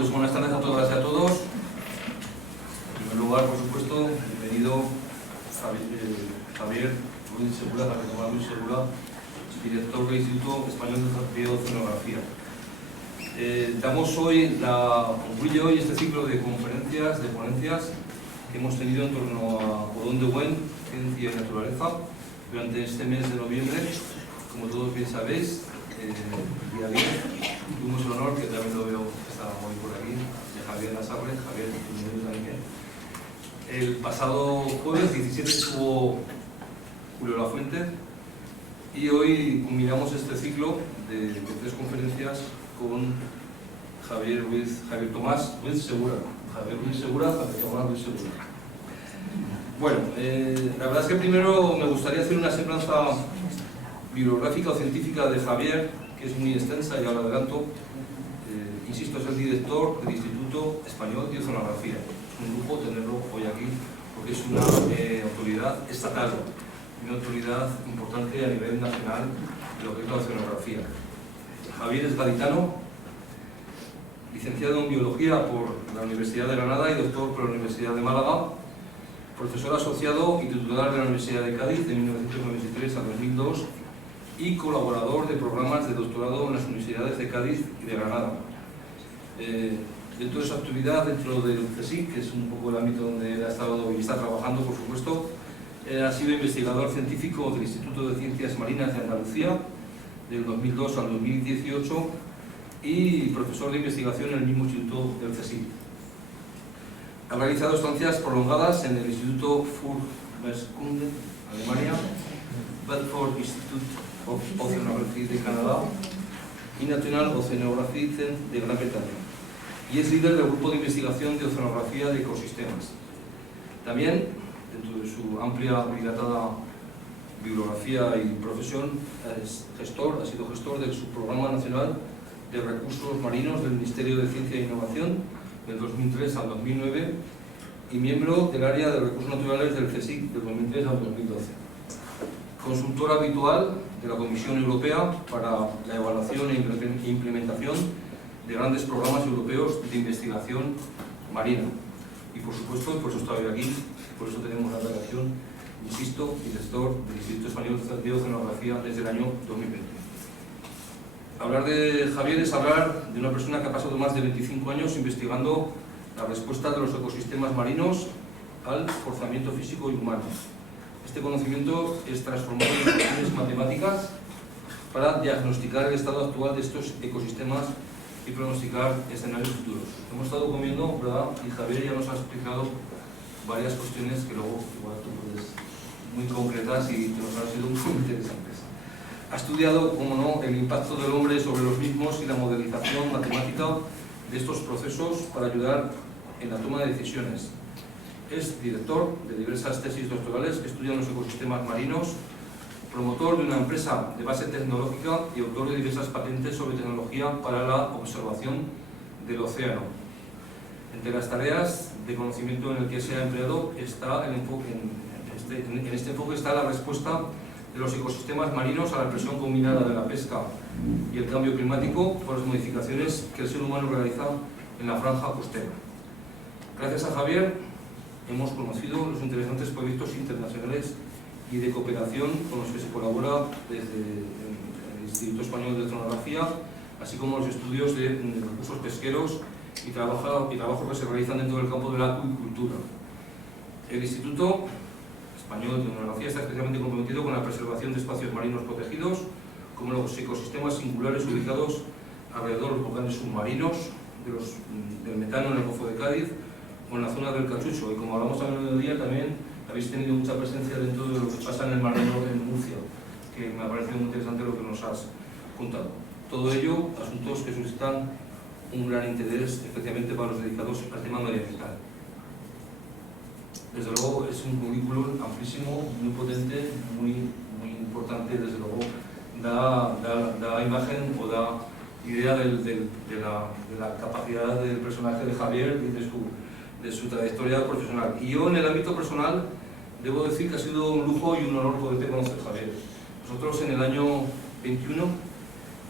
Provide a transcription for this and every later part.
pues buenas tardes a todas y a todos. En primer lugar, por supuesto, bienvenido Javier Ruiz Segura, director del Instituto Español de Oceanografía. Damos hoy concluye hoy este ciclo de conferencias, de ponencias que hemos tenido en torno a Odón de Buen, Ciencia y Naturaleza, durante este mes de noviembre. Como todos bien sabéis, el día 10 tuvimos el honor, que también lo veo que está hoy por aquí, de Javier Lasarre. Javier, bienvenido también. El pasado jueves 17 estuvo Julio Lafuente y hoy culminamos este ciclo de 3 conferencias con Javier Tomás Ruiz Segura. Bueno, la verdad es que primero me gustaría hacer una semblanza bibliográfica o científica de Javier, que es muy extensa y ahora adelanto. Insisto, es el director del Instituto Español de Oceanografía. Es un lujo tenerlo hoy aquí porque es una autoridad estatal, una autoridad importante a nivel nacional de lo que es la oceanografía. Javier es gaditano, licenciado en Biología por la Universidad de Granada y doctor por la Universidad de Málaga, profesor asociado y titular de la Universidad de Cádiz de 1993 a 2002 y colaborador de programas de doctorado en las universidades de Cádiz y de Granada. Dentro de su actividad, dentro del CSIC, que es un poco el ámbito donde él ha estado y está trabajando, por supuesto, ha sido investigador científico del Instituto de Ciencias Marinas de Andalucía, del 2002 al 2018, y profesor de investigación en el mismo instituto del CSIC. Ha realizado estancias prolongadas en el Instituto Furmerskunde, Alemania, Bedford Institute of Oceanography de Canadá y National Oceanography Center de Gran Bretaña, y es líder del grupo de investigación de oceanografía de ecosistemas. También, dentro de su amplia y dilatada bibliografía y profesión, ha sido gestor del Subprograma Nacional de Recursos Marinos del Ministerio de Ciencia e Innovación del 2003 al 2009 y miembro del área de recursos naturales del CSIC del 2003 al 2012. Consultor habitual de la Comisión Europea para la evaluación e implementación de grandes programas europeos de investigación marina. Y por supuesto, por eso está hoy aquí, por eso tenemos la relación, insisto, director del Instituto Español de Oceanografía desde el año 2020. Hablar de Javier es hablar de una persona que ha pasado más de 25 años investigando la respuesta de los ecosistemas marinos al forzamiento físico y humano. Este conocimiento es transformado en ecuaciones matemáticas para diagnosticar el estado actual de estos ecosistemas y pronosticar escenarios futuros. Hemos estado comiendo, ¿verdad? Y Javier ya nos ha explicado varias cuestiones que luego igual tú puedes muy concretas y que nos han sido muy interesantes. Ha estudiado, como no, el impacto del hombre sobre los mismos y la modelización matemática de estos procesos para ayudar en la toma de decisiones. Es director de diversas tesis doctorales que estudian los ecosistemas marinos, promotor de una empresa de base tecnológica y autor de diversas patentes sobre tecnología para la observación del océano. Entre las tareas de conocimiento en el que se ha empleado está el enfoque, en este enfoque está la respuesta de los ecosistemas marinos a la presión combinada de la pesca y el cambio climático por las modificaciones que el ser humano realiza en la franja costera. Gracias a Javier hemos conocido los interesantes proyectos internacionales y de cooperación con los que se colabora desde el Instituto Español de Oceanografía, así como los estudios de recursos pesqueros y trabajos que se realizan dentro del campo de la acuicultura. El Instituto Español de Oceanografía está especialmente comprometido con la preservación de espacios marinos protegidos, como los ecosistemas singulares ubicados alrededor de los volcanes submarinos, del metano en el Golfo de Cádiz o en la zona del Cachucho. Y como hablamos al mediodía, también habéis tenido mucha presencia dentro de lo que pasa en el Mar Menor en Murcia, que me ha parecido muy interesante lo que nos has contado. Todo ello, asuntos que suscitan un gran interés, especialmente para los dedicados al tema medioambiental. Desde luego es un currículum amplísimo, muy potente, muy importante, desde luego da imagen o da idea de la capacidad del personaje de Javier y de su trayectoria profesional. Y yo en el ámbito personal debo decir que ha sido un lujo y un honor poderte conocer, Javier. Nosotros en el año 21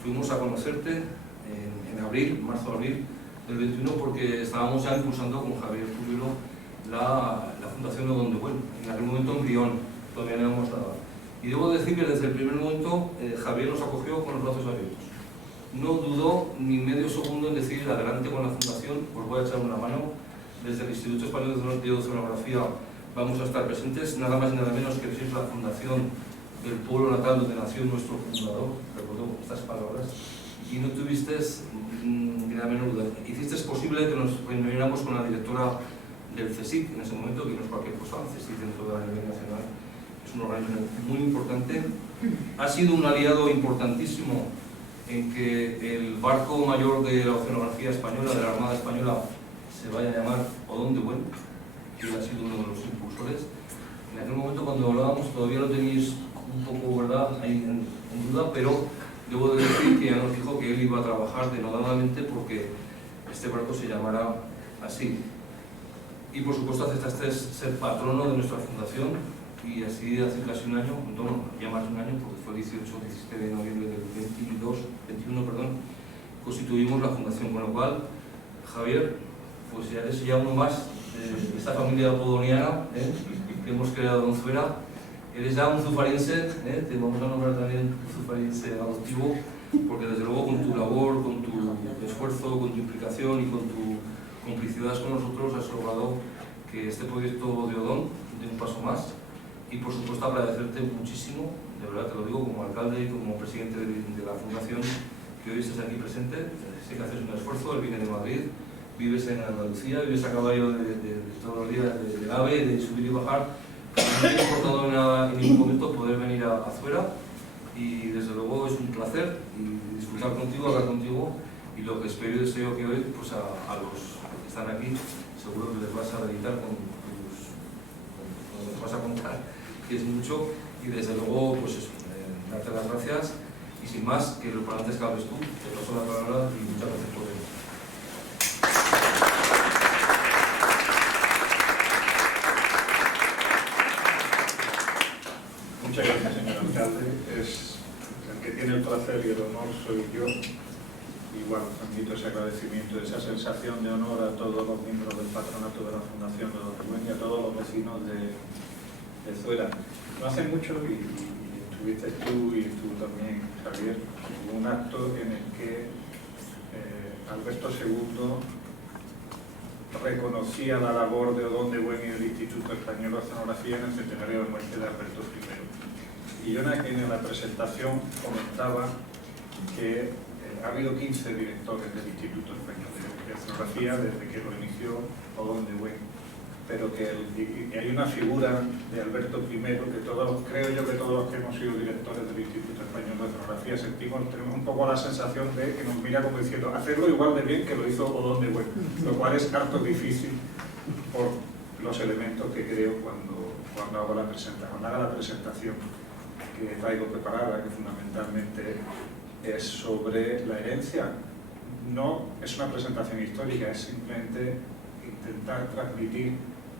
fuimos a conocerte en marzo-abril, del 21 porque estábamos ya impulsando con Javier Pulido la Fundación de Odón de Buen, en aquel momento en Brión, todavía no éramos nada. Y debo decir que desde el primer momento Javier nos acogió con los brazos abiertos. No dudó ni medio segundo en decir adelante con la Fundación, os voy a echar una mano. Desde el Instituto Español de Oceanografía vamos a estar presentes, nada más y nada menos que sois la fundación del pueblo natal donde nació nuestro fundador, recuerdo estas palabras, y no tuviste ni la menor duda. Hiciste posible que nos reuniéramos con la directora del CSIC en ese momento, que no es cualquier cosa, el CSIC dentro de la nivel nacional es un organismo muy importante. Ha sido un aliado importantísimo en que el barco mayor de la oceanografía española, de la Armada Española, se vaya a llamar Odón de Buen, que ha sido uno de los impulsores. En aquel momento, cuando hablábamos, todavía lo tenéis un poco, ¿verdad?, ahí en duda, pero debo de decir que ya nos dijo que él iba a trabajar denodadamente porque este barco se llamará así. Y por supuesto aceptaste ser patrono de nuestra fundación, y así hace casi un año, no, ya más de un año, porque fue el 17 de noviembre del 21, constituimos la fundación, con lo cual, Javier, pues ya eres ya uno más de esta familia podoniana que hemos creado en Zuera. Eres ya un zufariense, te vamos a nombrar también un zufariense adoptivo, porque desde luego con tu labor, con tu esfuerzo, con tu implicación y con tu complicidad con nosotros has logrado que este proyecto de Odón dé un paso más. Y por supuesto agradecerte muchísimo, de verdad te lo digo como alcalde y como presidente de la fundación, que hoy estés aquí presente. Sé que haces un esfuerzo, él viene de Madrid, vives en Andalucía, vives a caballo de todos los días del AVE, de subir y bajar. No me ha importado nada en ningún momento poder venir a Zuera, y desde luego es un placer y disfrutar contigo, hablar contigo, y lo que espero y deseo que hoy pues a los que están aquí seguro que les vas a dedicar con lo que vas a contar, que es mucho, y desde luego pues eso, darte las gracias, y sin más, que lo importante es que hables tú, te paso la palabra y muchas gracias por venir. Muchas gracias, señor alcalde. El que tiene el placer y el honor soy yo. Igual transmito ese agradecimiento, esa sensación de honor a todos los miembros del patronato de la Fundación de Odón de Buen y a todos los vecinos de Zuera. No hace mucho, y estuviste tú y tú también, Javier, hubo un acto en el que Alberto II reconocía la labor de Odón de Buen y del Instituto Español de Oceanografía en el centenario de muerte de Alberto I. Y yo en la presentación comentaba que ha habido 15 directores del Instituto Español de Oceanografía desde que lo inició Odón de Buen, pero que hay una figura de Alberto I que todos, creo yo que todos los que hemos sido directores del Instituto Español de Oceanografía tenemos un poco la sensación de que nos mira como diciendo hacerlo igual de bien que lo hizo Odón de Buen, lo cual es harto difícil por los elementos que creo cuando hago la presentación que traigo preparada, que fundamentalmente es sobre la herencia. No es una presentación histórica, es simplemente intentar transmitir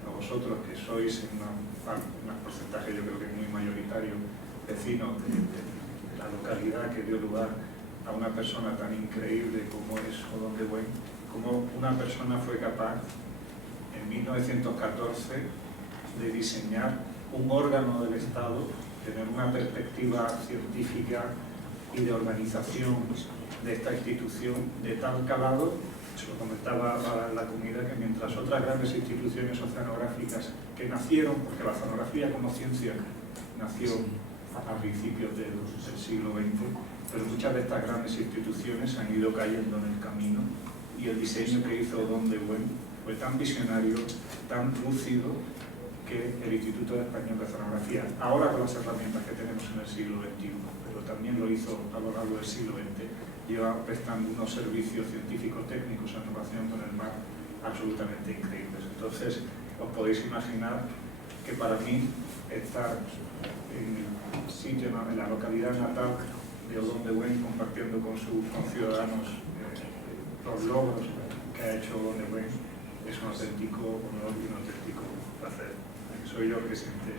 a vosotros, que sois en un porcentaje yo creo que muy mayoritario, vecinos de la localidad que dio lugar a una persona tan increíble como es Odón de Buen, como una persona fue capaz en 1914 de diseñar un órgano del Estado, tener una perspectiva científica y de organización de esta institución de tal calado. Se lo comentaba a la comunidad, que mientras otras grandes instituciones oceanográficas que nacieron, porque la oceanografía como ciencia nació a principios del siglo XX, pero muchas de estas grandes instituciones han ido cayendo en el camino, y el diseño que hizo Odón de Buen fue tan visionario, tan lúcido, que el Instituto Español de Oceanografía, ahora con las herramientas que tenemos en el siglo XXI, pero también lo hizo a lo largo del siglo XX, lleva prestando unos servicios científicos técnicos en relación con el mar absolutamente increíbles. Entonces, os podéis imaginar que para mí estar en el sitio, en la localidad natal de Odón de Buen, compartiendo con sus conciudadanos los logros que ha hecho Odón de Buen, es un auténtico honor y un auténtico placer. Soy yo que siente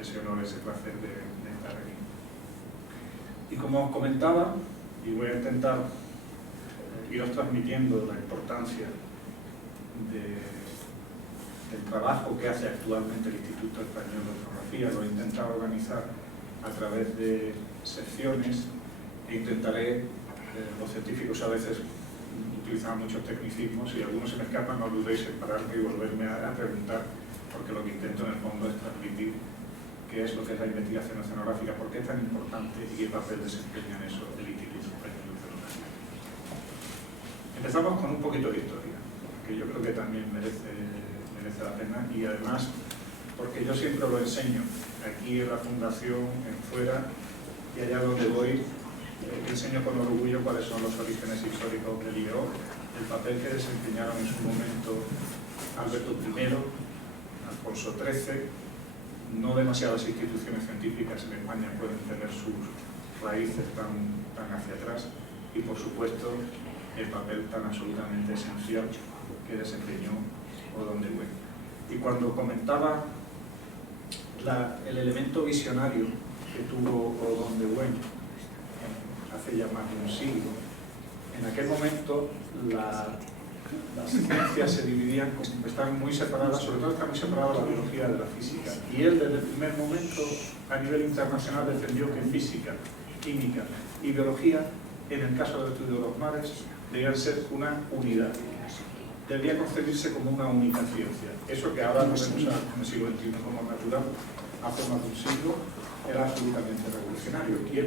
ese honor, ese placer de estar aquí. Y como os comentaba, y voy a intentar iros transmitiendo la importancia del trabajo que hace actualmente el Instituto Español de Oceanografía. Lo he intentado organizar a través de secciones e intentaré, los científicos a veces utilizan muchos tecnicismos y algunos se me escapan, no dudéis en pararme y volverme a preguntar, porque lo que intento en el fondo es transmitir qué es lo que es la investigación oceanográfica, por qué es tan importante y qué papel desempeña en eso el Instituto Español de Oceanografía. Empezamos con un poquito de historia, que yo creo que también merece la pena, y además porque yo siempre lo enseño aquí en la Fundación, en fuera, y allá donde voy enseño con orgullo cuáles son los orígenes históricos del IEO, el papel que desempeñaron en su momento Alberto I, Alfonso XIII. No demasiadas instituciones científicas en España pueden tener sus raíces tan hacia atrás, y por supuesto el papel tan absolutamente esencial que desempeñó Odón de Buen. Y cuando comentaba el elemento visionario que tuvo Odón de Buen hace ya más de un siglo, en aquel momento las ciencias se dividían, estaban muy separadas, sobre todo está muy separada la biología de la física, y él desde el primer momento a nivel internacional defendió que física, química y biología, en el caso del estudio de los mares, debían ser una unidad, debía concebirse como una única ciencia. Eso que ahora nos vemos en el siglo XXI como natural, hace más de un siglo era absolutamente revolucionario. Y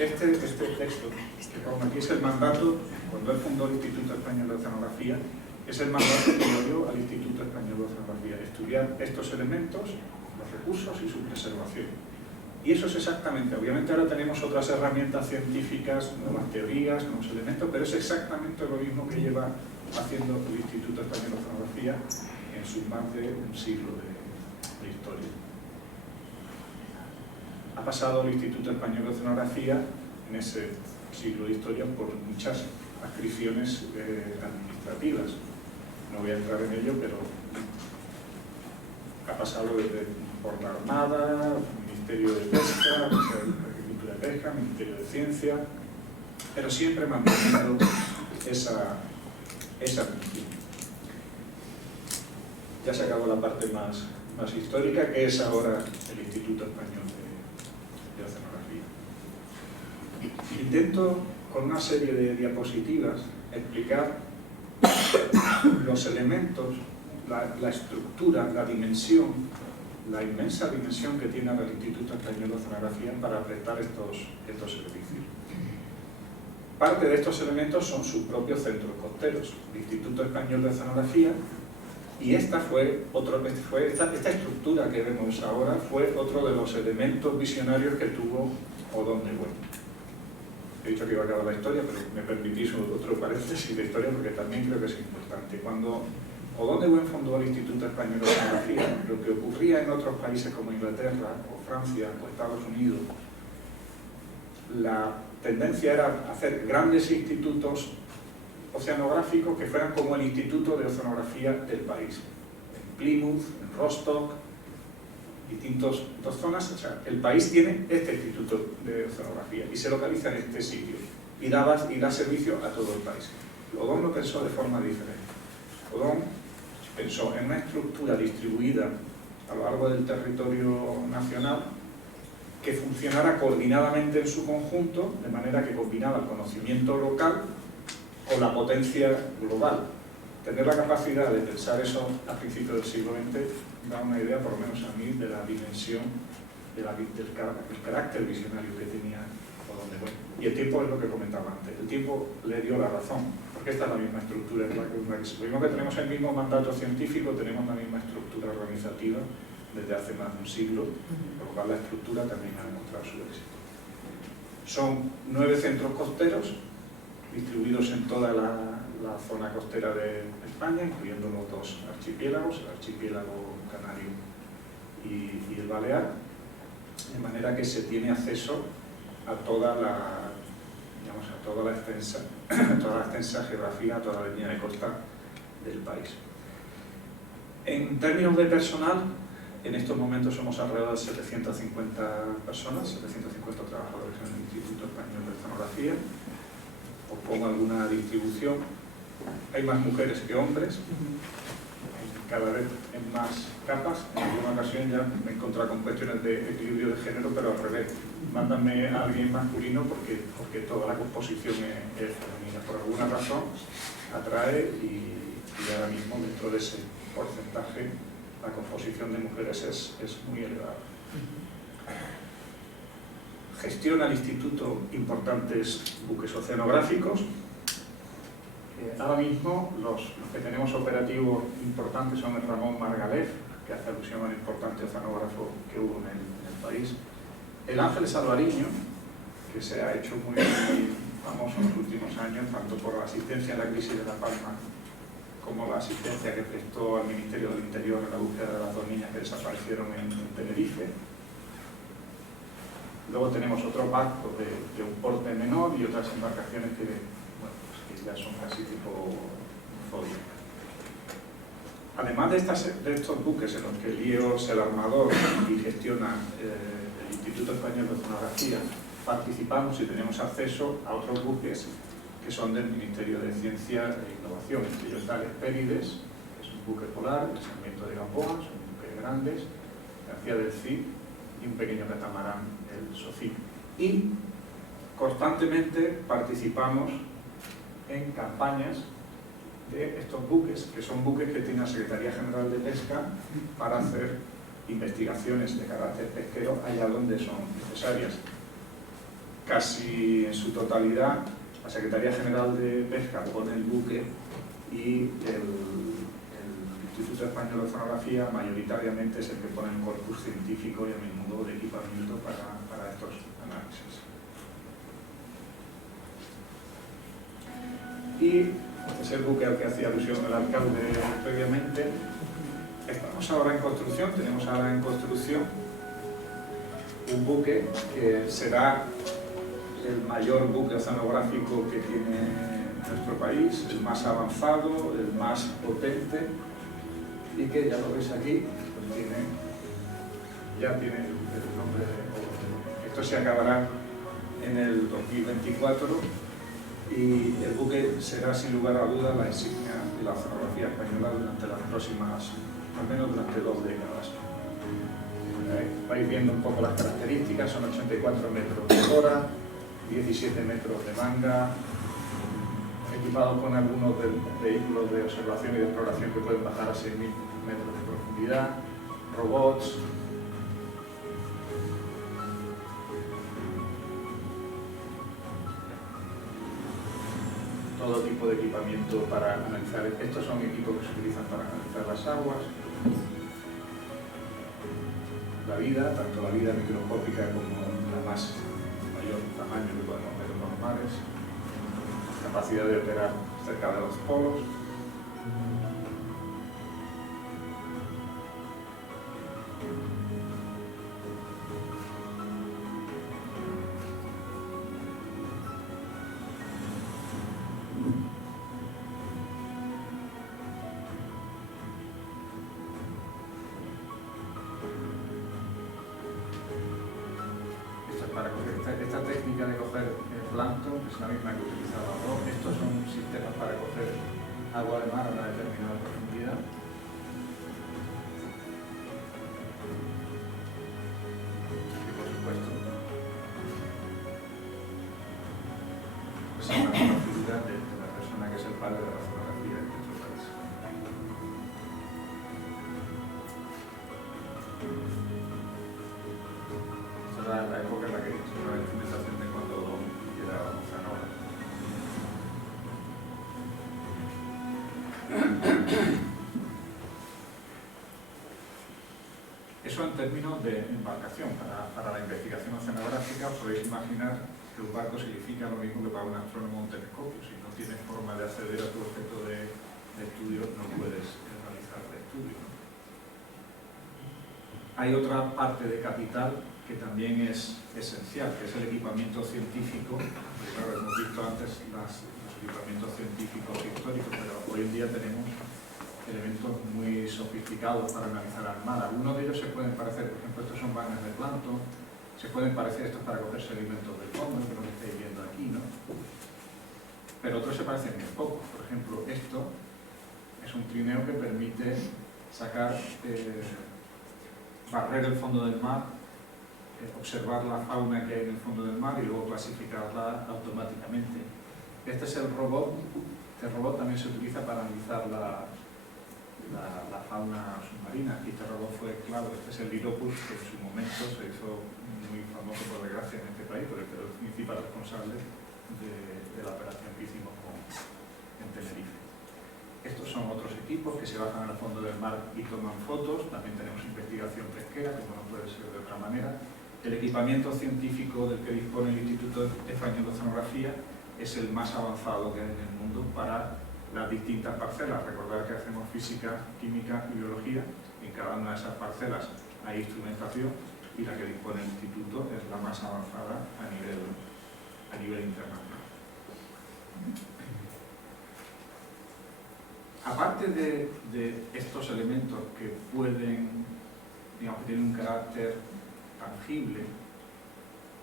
este texto que pongo aquí es el mandato, cuando él fundó el Instituto Español de Oceanografía, es el mandato que le dio al Instituto Español de Oceanografía: estudiar estos elementos, los recursos y su preservación. Y eso es exactamente, obviamente ahora tenemos otras herramientas científicas, nuevas teorías, nuevos elementos, pero es exactamente lo mismo que lleva haciendo el Instituto Español de Oceanografía en sus más de un siglo de historia. Ha pasado el Instituto Español de Oceanografía en ese siglo de historia por muchas adscripciones administrativas. No voy a entrar en ello, pero ha pasado por la Armada, Ministerio de Pesca, Ministerio de Agricultura y Pesca, Ministerio de Ciencia, pero siempre manteniendo esa función. Ya se acabó la parte más histórica, que es ahora el Instituto Español de Oceanografía. Intento, con una serie de diapositivas, explicar los elementos, la estructura, la dimensión, la inmensa dimensión que tiene el Instituto Español de Oceanografía para prestar estos servicios. Parte de estos elementos son sus propios centros costeros. El Instituto Español de Oceanografía, y esta estructura que vemos ahora fue otro de los elementos visionarios que tuvo Odón de Buen. He dicho que iba a acabar la historia, pero me permitís otro paréntesis de historia porque también creo que es importante. Cuando Odón de Buen fundó el Instituto Español de Oceanografía, lo que ocurría en otros países como Inglaterra o Francia o Estados Unidos, la tendencia era hacer grandes institutos oceanográficos que fueran como el Instituto de Oceanografía del país. En Plymouth, en Rostock, distintas zonas. O sea, el país tiene este Instituto de Oceanografía y se localiza en este sitio y da servicio a todo el país. Odón lo pensó de forma diferente. Odón pensó en una estructura distribuida a lo largo del territorio nacional que funcionara coordinadamente en su conjunto, de manera que combinaba el conocimiento local con la potencia global. Tener la capacidad de pensar eso a principios del siglo XX da una idea, por lo menos a mí, de la dimensión, del carácter visionario que tenía Odón de Buen. Y el tiempo es lo que comentaba antes. El tiempo le dio la razón, porque esta es la misma estructura. Lo mismo que tenemos el mismo mandato científico, tenemos la misma estructura organizativa desde hace más de un siglo, por lo cual la estructura también ha demostrado su éxito. Son 9 centros costeros distribuidos en toda la zona costera de España, incluyendo los 2 archipiélagos, el archipiélago canario y el balear, de manera que se tiene acceso a toda la extensa geografía, a toda la línea de costa del país. En términos de personal, en estos momentos somos alrededor de 750 personas, 750 trabajadores en el Instituto Español de Oceanografía. os pongo alguna distribución. Hay más mujeres que hombres, cada vez en más capas. En alguna ocasión ya me he encontrado con cuestiones de equilibrio de género, pero al revés. Mándame a alguien masculino porque toda la composición es femenina. Por alguna razón atrae y ahora mismo dentro de ese porcentaje la composición de mujeres es muy elevada. Gestiona el instituto importantes buques oceanográficos. Ahora mismo los que tenemos operativos importantes son el Ramón Margalef, que hace alusión al importante oceanógrafo que hubo en el país. El Ángeles Alvariño, que se ha hecho muy famoso en los últimos años, tanto por la asistencia en la crisis de La Palma como la asistencia que prestó al Ministerio del Interior en la búsqueda de las dos niñas que desaparecieron en Tenerife. Luego tenemos otro barco de un porte menor y otras embarcaciones que, bueno, pues que ya son casi tipo zodia. Además de estos buques en los que el IEO es el armador y gestiona el Instituto Español de Oceanografía, participamos y tenemos acceso a otros buques que son del Ministerio de Ciencia e Innovación. Entre ellos está el Hespérides, que es un buque polar, el Sarmiento de Gamboa, son buques grandes, García del Cid y un pequeño catamarán, el Sofí. Y constantemente participamos en campañas de estos buques, que son buques que tiene la Secretaría General de Pesca para hacer investigaciones de carácter pesquero allá donde son necesarias. Casi en su totalidad, la Secretaría General de Pesca pone el buque y el Instituto Español de Oceanografía mayoritariamente es el que pone el corpus científico y a menudo de equipamiento para estos análisis. Y este es el buque al que hacía alusión el alcalde previamente. Estamos ahora en construcción, tenemos ahora en construcción un buque que será el mayor buque oceanográfico que tiene nuestro país, el más avanzado, el más potente y que, ya lo veis aquí, pues ya tiene el nombre de... Esto se acabará en el 2024 y el buque será sin lugar a dudas la insignia de la oceanografía española durante las próximas, al menos durante 2 décadas. Vais viendo un poco las características, son 84 metros de hora, 17 metros de manga, equipados con algunos vehículos de observación y de exploración que pueden bajar a 6.000 metros de profundidad, robots. Todo tipo de equipamiento para analizar. Estos son equipos que se utilizan para analizar las aguas. La vida, tanto la vida microscópica como la más mayor tamaño que podemos ver en los mares, capacidad de operar cerca de los polos. Esta técnica de coger el plancton es la misma que utilizaba Rob. Estos son sistemas para coger agua de mar a una determinada profundidad. Y por supuesto, pues es una figura de la persona que es el padre de la fotografía en nuestro país. Esta es la época en la que la implementación de cuando era oceanógrafo. Eso en términos de embarcación. Para la investigación oceanográfica podéis imaginar que un barco significa lo mismo que para un astrónomo un telescopio. Si no tienes forma de acceder a tu objeto de estudio, no puedes realizar el estudio, ¿no? Hay otra parte de capital que también es esencial, que es el equipamiento científico. Claro, hemos visto antes los equipamientos científicos históricos, pero hoy en día tenemos elementos muy sofisticados para analizar al mar. Algunos de ellos se pueden parecer, por ejemplo, estos son vanas de plancton, se pueden parecer estos para coger sedimentos del fondo, que es lo que estáis viendo aquí, ¿no? pero otros se parecen bien poco. Por ejemplo, esto es un trineo que permite sacar, barrer el fondo del mar, observar la fauna que hay en el fondo del mar y luego clasificarla automáticamente. Este es el robot. Este robot también se utiliza para analizar la fauna submarina. Y este robot fue clave. Este es el Liropus, que en su momento se hizo muy famoso, por desgracia, en este país, porque fue el principal responsable de la operación que hicimos en Tenerife. Estos son otros equipos que se bajan al fondo del mar y toman fotos. También tenemos investigación pesquera, como no puede ser de otra manera. El equipamiento científico del que dispone el Instituto Español de Oceanografía es el más avanzado que hay en el mundo para las distintas parcelas. Recordar que hacemos física, química y biología. En cada una de esas parcelas hay instrumentación y la que dispone el Instituto es la más avanzada a nivel internacional. Aparte de estos elementos que pueden, digamos, que tienen un carácter tangible,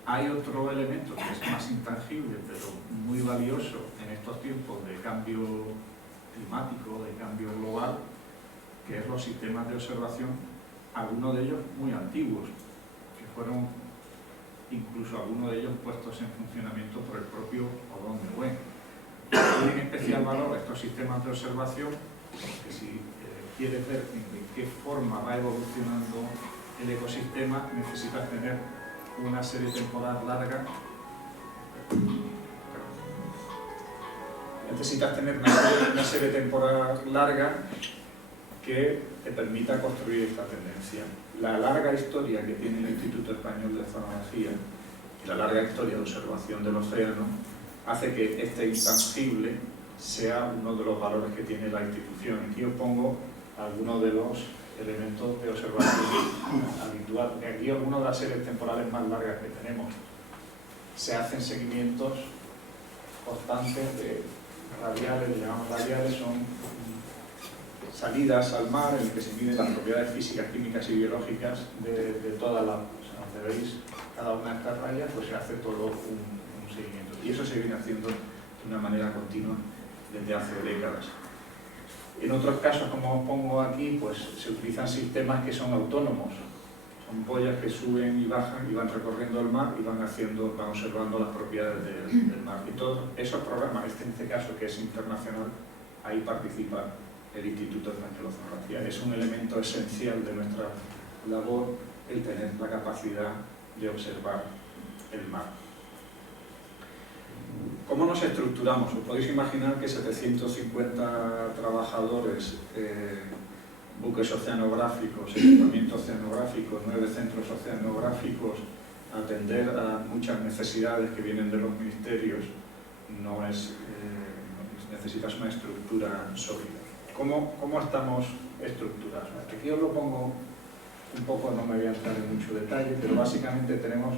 hay otro elemento que es más intangible pero muy valioso en estos tiempos de cambio climático, de cambio global, que es los sistemas de observación, algunos de ellos muy antiguos, que fueron incluso algunos de ellos puestos en funcionamiento por el propio Odón de Buen. Tienen especial valor estos sistemas de observación, porque si quieres ver de qué forma va evolucionando el ecosistema, necesitas tener una serie temporal larga. Necesitas tener una serie temporal larga que te permita construir esta tendencia. La larga historia que tiene el Instituto Español de Oceanografía y la larga historia de observación del océano hace que este intangible sea uno de los valores que tiene la institución. Aquí os pongo algunos de los elementos de observación habitual. Aquí algunas de las series temporales más largas que tenemos. Se hacen seguimientos constantes de radiales, le llamamos radiales, son salidas al mar en el que se miden las propiedades físicas, químicas y biológicas de todas las... O sea, donde veis cada una de estas rayas, pues se hace todo un seguimiento. Y eso se viene haciendo de una manera continua desde hace décadas. En otros casos, como os pongo aquí, pues se utilizan sistemas que son autónomos. Son boyas que suben y bajan y van recorriendo el mar y van observando las propiedades del mar. Y todos esos programas, en este caso que es internacional, ahí participa el Instituto Español de Oceanografía. Es un elemento esencial de nuestra labor el tener la capacidad de observar el mar. ¿Cómo nos estructuramos? Os podéis imaginar que 750 trabajadores, buques oceanográficos, equipamiento oceanográfico, 9 centros oceanográficos, atender a muchas necesidades que vienen de los ministerios, necesitas una estructura sólida. ¿Cómo estamos estructurados? Aquí os lo pongo un poco, no me voy a entrar en mucho detalle, pero básicamente tenemos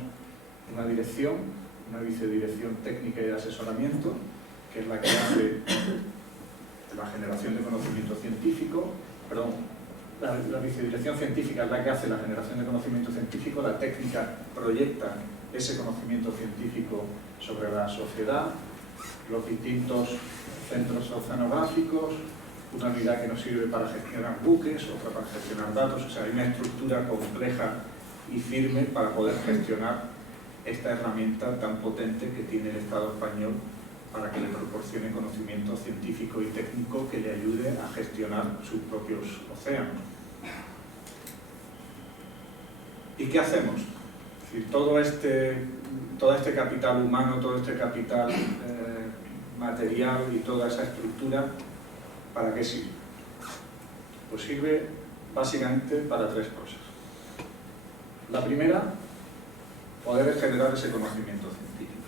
una dirección, una vicedirección técnica y de asesoramiento, que es la que hace la generación de conocimiento científico, perdón, la vicedirección científica es la que hace la generación de conocimiento científico, la técnica proyecta ese conocimiento científico sobre la sociedad, los distintos centros oceanográficos, una unidad que nos sirve para gestionar buques, otra para gestionar datos, o sea, hay una estructura compleja y firme para poder gestionar esta herramienta tan potente que tiene el Estado español para que le proporcione conocimiento científico y técnico que le ayude a gestionar sus propios océanos. ¿Y qué hacemos? Es decir, todo este capital humano, todo este capital material y toda esa estructura, ¿para qué sirve? Pues sirve básicamente para 3 cosas. La primera, poder generar ese conocimiento científico.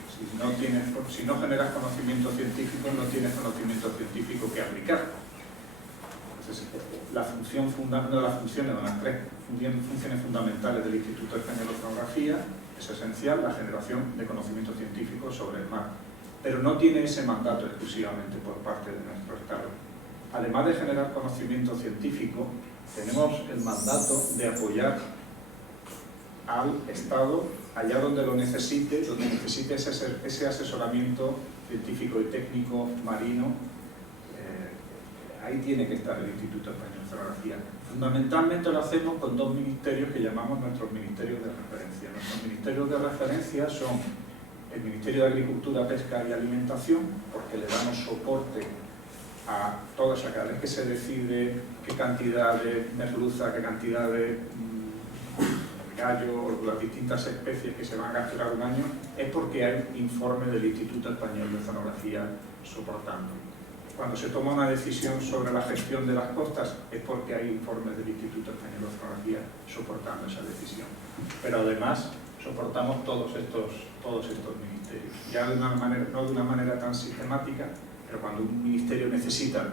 Si no generas conocimiento científico, no tienes conocimiento científico que aplicar. Entonces, una de las funciones, de las 3 funciones fundamentales del Instituto Español de Oceanografía, es esencial la generación de conocimiento científico sobre el mar. Pero no tiene ese mandato exclusivamente por parte de nuestro Estado. Además de generar conocimiento científico, tenemos el mandato de apoyar al Estado allá donde lo necesite, ese asesoramiento científico y técnico marino, ahí tiene que estar el Instituto Español de Oceanografía. Fundamentalmente lo hacemos con dos ministerios que llamamos nuestros ministerios de referencia. Nuestros ministerios de referencia son el Ministerio de Agricultura, Pesca y Alimentación, porque le damos soporte a todo, o sea, cada vez que se decide qué cantidad de merluza, qué cantidad de gallo o las distintas especies que se van a capturar un año, es porque hay informe del Instituto Español de Oceanografía soportando. Cuando se toma una decisión sobre la gestión de las costas, es porque hay informes del Instituto Español de Oceanografía soportando esa decisión. Pero además soportamos todos estos ministerios, ya de una manera, no de una manera tan sistemática, pero cuando un ministerio necesita,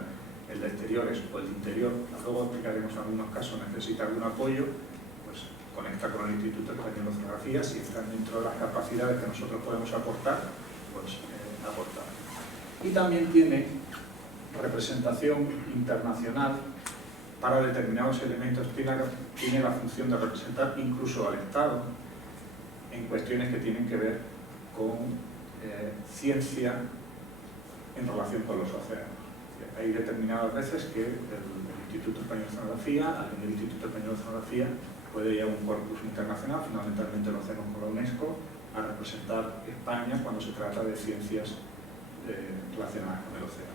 el de exteriores o el de interior, luego explicaremos algunos casos, necesita algún apoyo, pues conecta con el Instituto Español de Oceanografía, si están dentro de las capacidades que nosotros podemos aportar, pues aportar. Y también tiene representación internacional para determinados elementos, tiene la función de representar incluso al Estado en cuestiones que tienen que ver con ciencia en relación con los océanos. Hay determinadas veces que el Instituto Español de Oceanografía, el Instituto Español de Oceanografía puede ir a un corpus internacional, fundamentalmente lo hacemos con la UNESCO, a representar España cuando se trata de ciencias relacionadas con el océano.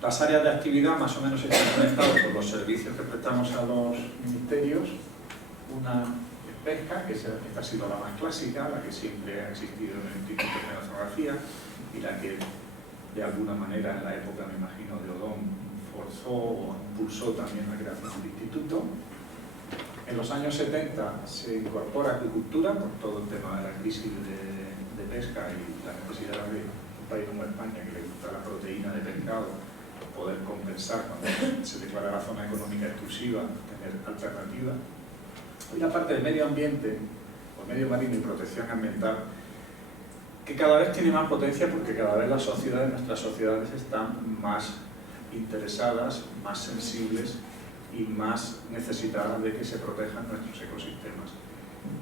Las áreas de actividad más o menos están conectadas con los servicios que prestamos a los ministerios. Una es pesca, que esta ha sido la más clásica, la que siempre ha existido en el Instituto de Oceanografía y la que de alguna manera en la época, me imagino, de Odón forzó o impulsó también la creación del instituto. En los años 70 se incorpora acuicultura por todo el tema de la crisis de pesca y la necesidad de un país como España, que le gusta la proteína de pescado, poder compensar cuando se declara la zona económica exclusiva, tener alternativa. Y la parte del medio ambiente, o medio marino y protección ambiental, que cada vez tiene más potencia porque cada vez nuestras sociedades están más interesadas, más sensibles y más necesitadas de que se protejan nuestros ecosistemas.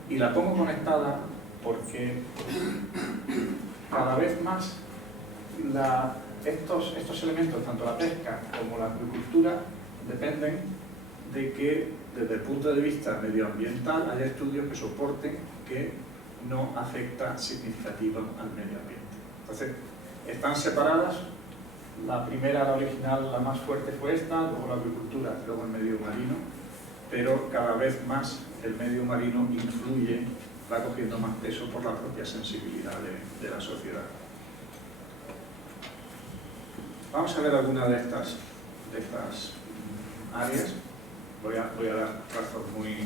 Y la pongo conectada porque cada vez más estos elementos, tanto la pesca como la acuicultura, dependen de que desde el punto de vista medioambiental haya estudios que soporten que no afecta significativo al medio ambiente. Entonces, están separadas. La primera, la original, la más fuerte fue esta, luego la agricultura, luego el medio marino, pero cada vez más el medio marino influye, va cogiendo más peso por la propia sensibilidad de la sociedad. Vamos a ver algunas de estas áreas. Voy a dar trazos muy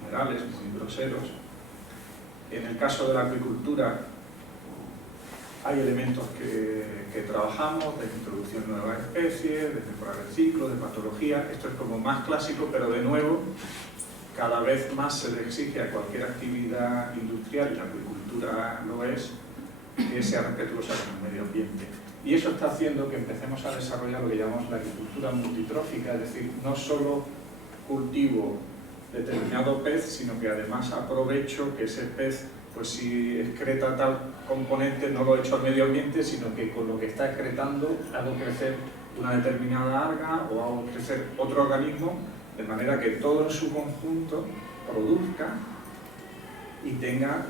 generales, muy groseros. En el caso de la acuicultura hay elementos que trabajamos, de introducción de nuevas especies, de mejorar el ciclo, de patología. Esto es como más clásico, pero de nuevo cada vez más se le exige a cualquier actividad industrial, y la acuicultura lo es, que sea respetuosa con el medio ambiente. Y eso está haciendo que empecemos a desarrollar lo que llamamos la agricultura multitrófica, es decir, no solo cultivo determinado pez, sino que además aprovecho que ese pez, pues si excreta tal componente, no lo echo al medio ambiente, sino que con lo que está excretando hago crecer una determinada alga o hago crecer otro organismo, de manera que todo en su conjunto produzca y tenga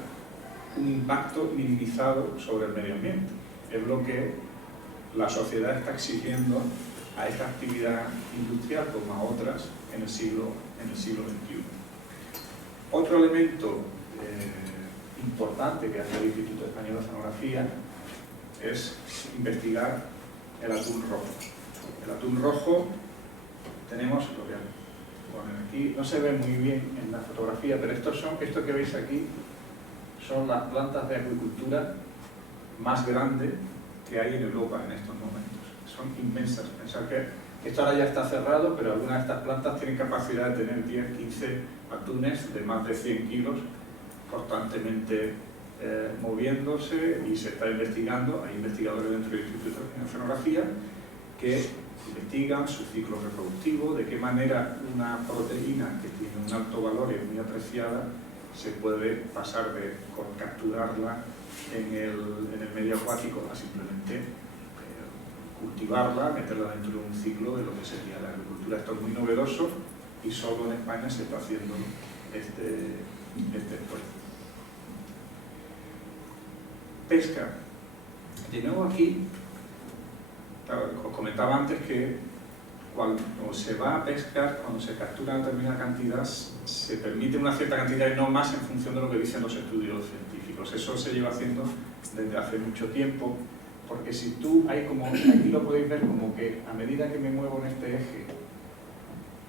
un impacto minimizado sobre el medio ambiente. Es lo que la sociedad está exigiendo a esta actividad industrial como a otras en el siglo XXI. Otro elemento importante que hace el Instituto Español de Oceanografía es investigar el atún rojo. El atún rojo, tenemos, lo voy a poner aquí, no se ve muy bien en la fotografía, pero esto que veis aquí son las plantas de acuicultura más grandes que hay en Europa en estos momentos. Son inmensas. Pensar que esto ahora ya está cerrado, pero algunas de estas plantas tienen capacidad de tener 10, 15 atunes de más de 100 kilos constantemente moviéndose, y se está investigando. Hay investigadores dentro del Instituto de Oceanografía que investigan su ciclo reproductivo, de qué manera una proteína que tiene un alto valor y es muy apreciada se puede pasar de capturarla en el medio acuático a simplemente cultivarla, meterla dentro de un ciclo de lo que sería la agricultura. Esto es muy novedoso y solo en España se está haciendo este esfuerzo. Pesca. De nuevo aquí, claro, os comentaba antes que cuando se va a pescar, cuando se captura una determinada cantidad, se permite una cierta cantidad y no más en función de lo que dicen los estudios científicos. Eso se lleva haciendo desde hace mucho tiempo, porque si tú, aquí lo podéis ver como que a medida que me muevo en este eje,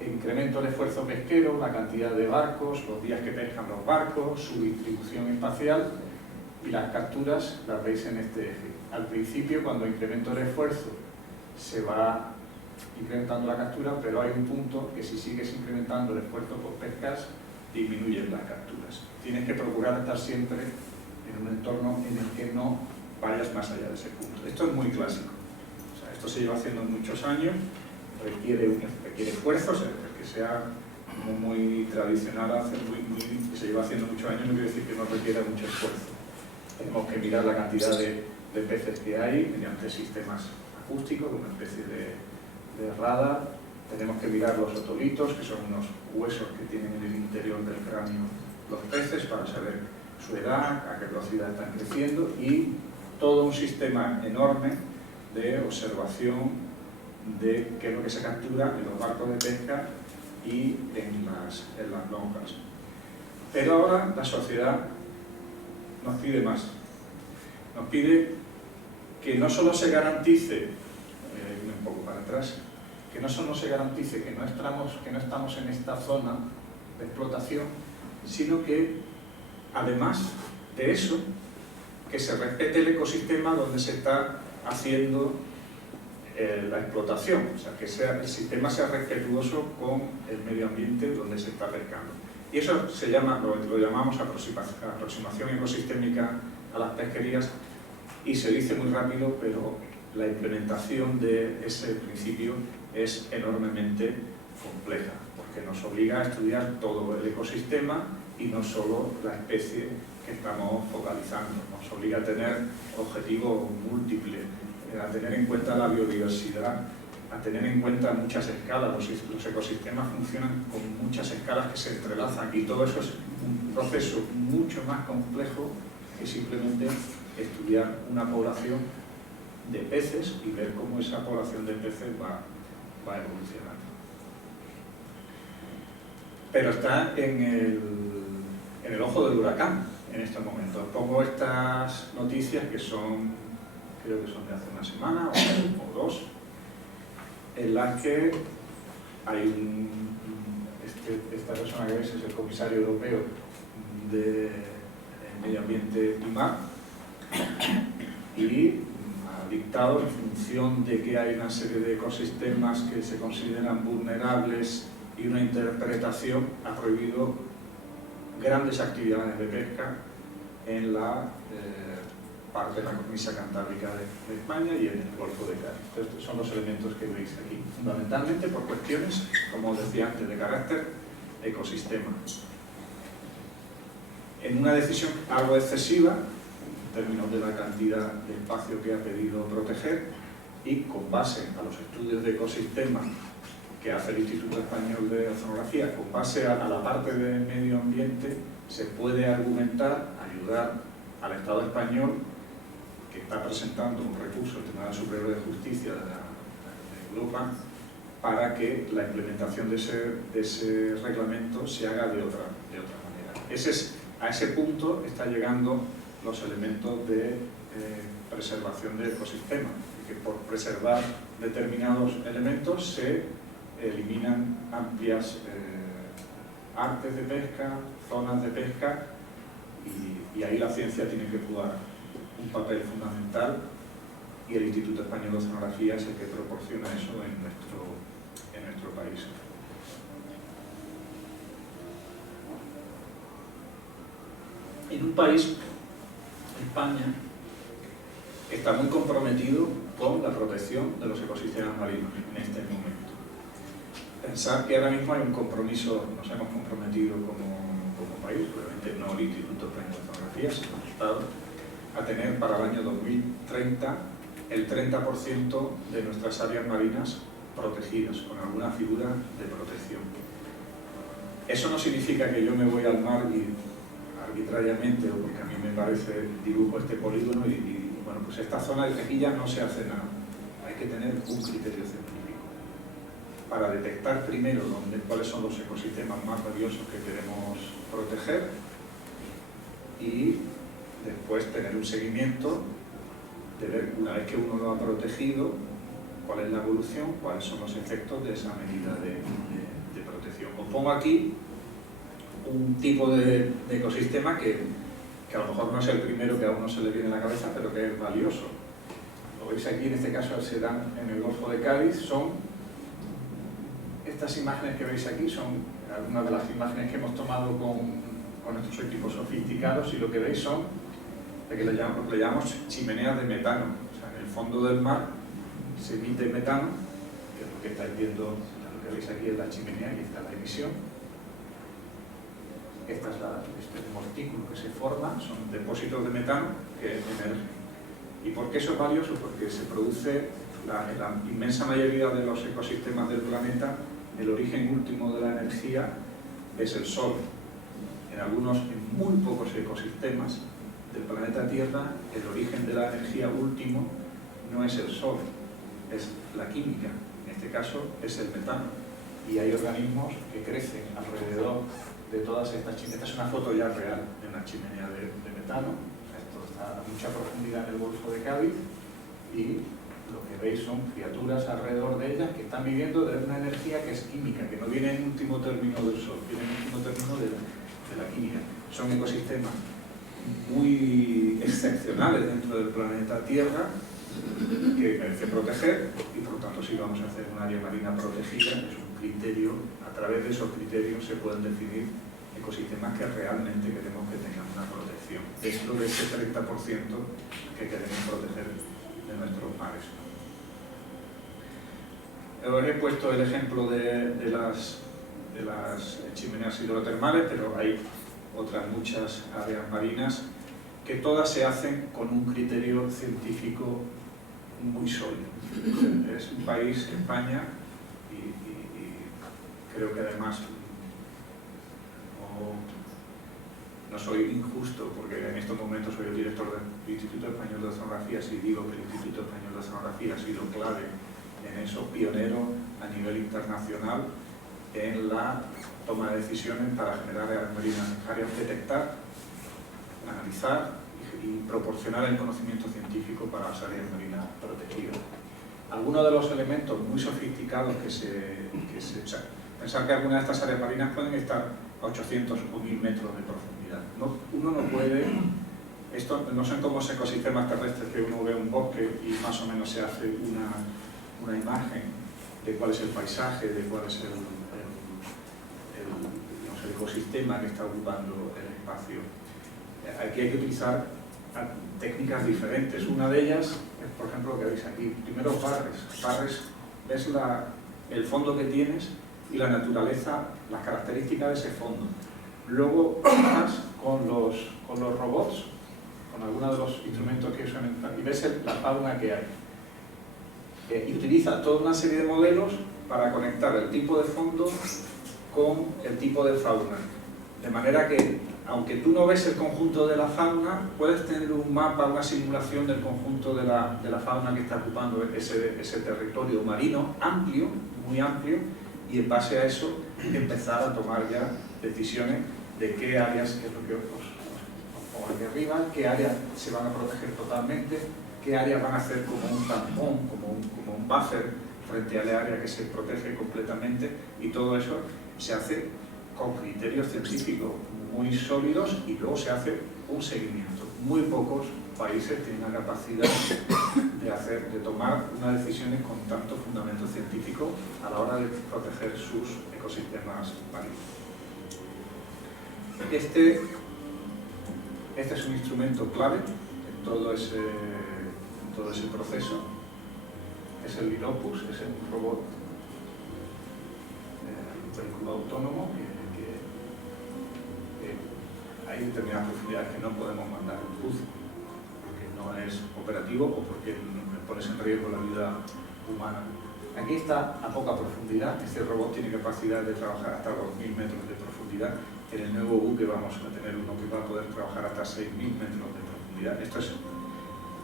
incremento el esfuerzo pesquero, la cantidad de barcos, los días que pescan los barcos, su distribución espacial y las capturas las veis en este eje. Al principio, cuando incremento el esfuerzo, se va incrementando la captura, pero hay un punto que si sigues incrementando el esfuerzo por pescar, disminuyen las capturas. Tienes que procurar estar siempre en un entorno en el que no vayas más allá de ese punto. Esto es muy clásico. O sea, esto se lleva haciendo muchos años, requiere esfuerzos, que sea muy tradicional, que se lleva haciendo muchos años, no quiere decir que no requiera mucho esfuerzo. Tenemos que mirar la cantidad de peces que hay mediante sistemas acústicos, una especie de radar. Tenemos que mirar los otolitos, que son unos huesos que tienen en el interior del cráneo los peces, para saber su edad, a qué velocidad están creciendo, y todo un sistema enorme de observación de qué es lo que se captura en los barcos de pesca y en las lonjas. Pero ahora la sociedad nos pide más. Nos pide que no solo se garantice, un poco para atrás, que no solo se garantice que no estamos en esta zona de explotación, sino que además de eso, que se respete el ecosistema donde se está haciendo la explotación, o sea, que el sistema sea respetuoso con el medio ambiente donde se está pescando. Y eso se llama, lo llamamos aproximación ecosistémica a las pesquerías, y se dice muy rápido, pero la implementación de ese principio es enormemente compleja, porque nos obliga a estudiar todo el ecosistema y no solo la especie que estamos focalizando. Nos obliga a tener objetivos múltiples, a tener en cuenta la biodiversidad, a tener en cuenta muchas escalas. Los ecosistemas funcionan con muchas escalas que se entrelazan, y todo eso es un proceso mucho más complejo que simplemente estudiar una población de peces y ver cómo esa población de peces va evolucionando. Pero está en el ojo del huracán en estos momentos. Pongo estas noticias que creo que son de hace una semana o dos, en las que hay esta persona que veis es el comisario europeo de Medio Ambiente y Mar, y ha dictado, en función de que hay una serie de ecosistemas que se consideran vulnerables y una interpretación, ha prohibido grandes actividades de pesca en la parte de la cornisa cantábrica de España y en el Golfo de Cádiz. Estos son los elementos que veis aquí, fundamentalmente por cuestiones, como os decía antes, de carácter ecosistema. En una decisión algo excesiva, en términos de la cantidad de espacio que ha pedido proteger, y con base a los estudios de ecosistema que hace el Instituto Español de Oceanografía, con base a la parte de medio ambiente, se puede argumentar, ayudar al Estado español, que está presentando un recurso al Tribunal Superior de Justicia de Europa, para que la implementación de ese reglamento se haga de otra manera. A ese punto están llegando los elementos de preservación del ecosistema, que por preservar determinados elementos se eliminan amplias artes de pesca, zonas de pesca, y ahí la ciencia tiene que jugar un papel fundamental, y el Instituto Español de Oceanografía es el que proporciona eso en nuestro país. En un país, España, está muy comprometido con la protección de los ecosistemas marinos en este momento. Pensar que ahora mismo hay un compromiso, nos hemos comprometido como país, obviamente no el Instituto Español de Oceanografía, sino el Estado, a tener para el año 2030 el 30% de nuestras áreas marinas protegidas, con alguna figura de protección. Eso no significa que yo me voy al mar y arbitrariamente, o porque a mí me parece, dibujo este polígono y bueno, pues esta zona de aquí ya no se hace nada. Hay que tener un criterio científico para detectar primero cuáles son los ecosistemas más valiosos que queremos proteger y después tener un seguimiento de ver, una vez que uno lo ha protegido, cuál es la evolución, cuáles son los efectos de esa medida de protección. Os pongo aquí un tipo de ecosistema que a lo mejor no es el primero que a uno se le viene a la cabeza, pero que es valioso. Lo veis aquí, en este caso se dan en el Golfo de Cádiz. Estas imágenes que veis aquí son algunas de las imágenes que hemos tomado con nuestros equipos sofisticados, y lo que veis son lo que le llamamos chimeneas de metano. O sea, en el fondo del mar se emite metano, que es lo que estáis viendo, lo que veis aquí es la chimenea, y está la emisión. Este es el montículo que se forma, son depósitos de metano que emergen. ¿Y por qué eso es valioso? Porque se produce, en la inmensa mayoría de los ecosistemas del planeta, el origen último de la energía es el Sol. En muy pocos ecosistemas del planeta Tierra, el origen de la energía último no es el Sol, es la química, en este caso es el metano. Y hay organismos que crecen alrededor de todas estas chimeneas. Esta es una foto ya real de una chimenea de metano. Esto está a mucha profundidad en el Golfo de Cádiz y lo que veis son criaturas alrededor de ellas que están viviendo de una energía que es química, que no viene en último término del Sol, viene en último término de la química. Son ecosistemas muy excepcionales dentro del planeta Tierra que merece proteger, y por lo tanto, si vamos a hacer un área marina protegida, es un criterio. A través de esos criterios se pueden definir ecosistemas que realmente queremos que tengan una protección dentro de ese 30% que queremos proteger de nuestros mares. Os he puesto el ejemplo de las chimeneas hidrotermales, pero hay otras muchas áreas marinas que todas se hacen con un criterio científico muy sólido. Es un país, España, y creo que además no soy injusto, porque en estos momentos soy el director del Instituto Español de Oceanografía, y digo que el Instituto Español de Oceanografía ha sido clave en eso, pionero a nivel internacional en la toma de decisiones para generar áreas marinas necesarias, detectar, analizar y proporcionar el conocimiento científico para las áreas marinas protegidas. Algunos de los elementos muy sofisticados pensar que algunas de estas áreas marinas pueden estar a 800 o 1000 metros de profundidad. Uno no puede, esto no son como los ecosistemas terrestres que uno ve un bosque y más o menos se hace una imagen de cuál es el paisaje, de cuál es el ecosistema que está ocupando el espacio. Aquí hay que utilizar técnicas diferentes. Una de ellas es, por ejemplo, lo que veis aquí. Primero, barres es el fondo que tienes y la naturaleza, las características de ese fondo. Luego, con los robots, con algunos de los instrumentos que usan, y ves la fauna que hay. Y utiliza toda una serie de modelos para conectar el tipo de fondo con el tipo de fauna. De manera que, aunque tú no ves el conjunto de la fauna, puedes tener un mapa, una simulación del conjunto de la fauna que está ocupando ese territorio marino amplio, muy amplio, y en base a eso empezar a tomar ya decisiones de qué áreas, que es lo que os pongo aquí arriba, qué áreas se van a proteger totalmente, qué áreas van a hacer como un tampón, como un buffer frente al área que se protege completamente, y todo eso se hace con criterios científicos muy sólidos y luego se hace un seguimiento. Muy pocos países tienen la capacidad de tomar unas decisiones con tanto fundamento científico a la hora de proteger sus ecosistemas marinos. Este es un instrumento clave en todo ese proceso. es el Lilopus, es un robot, un vehículo autónomo que hay determinadas profundidades que no podemos mandar en buzo, porque no es operativo o porque pones en riesgo la vida humana. Aquí está a poca profundidad, este robot tiene capacidad de trabajar hasta 2.000 metros de profundidad. En el nuevo buque vamos a tener uno que va a poder trabajar hasta 6.000 metros de profundidad. Esto es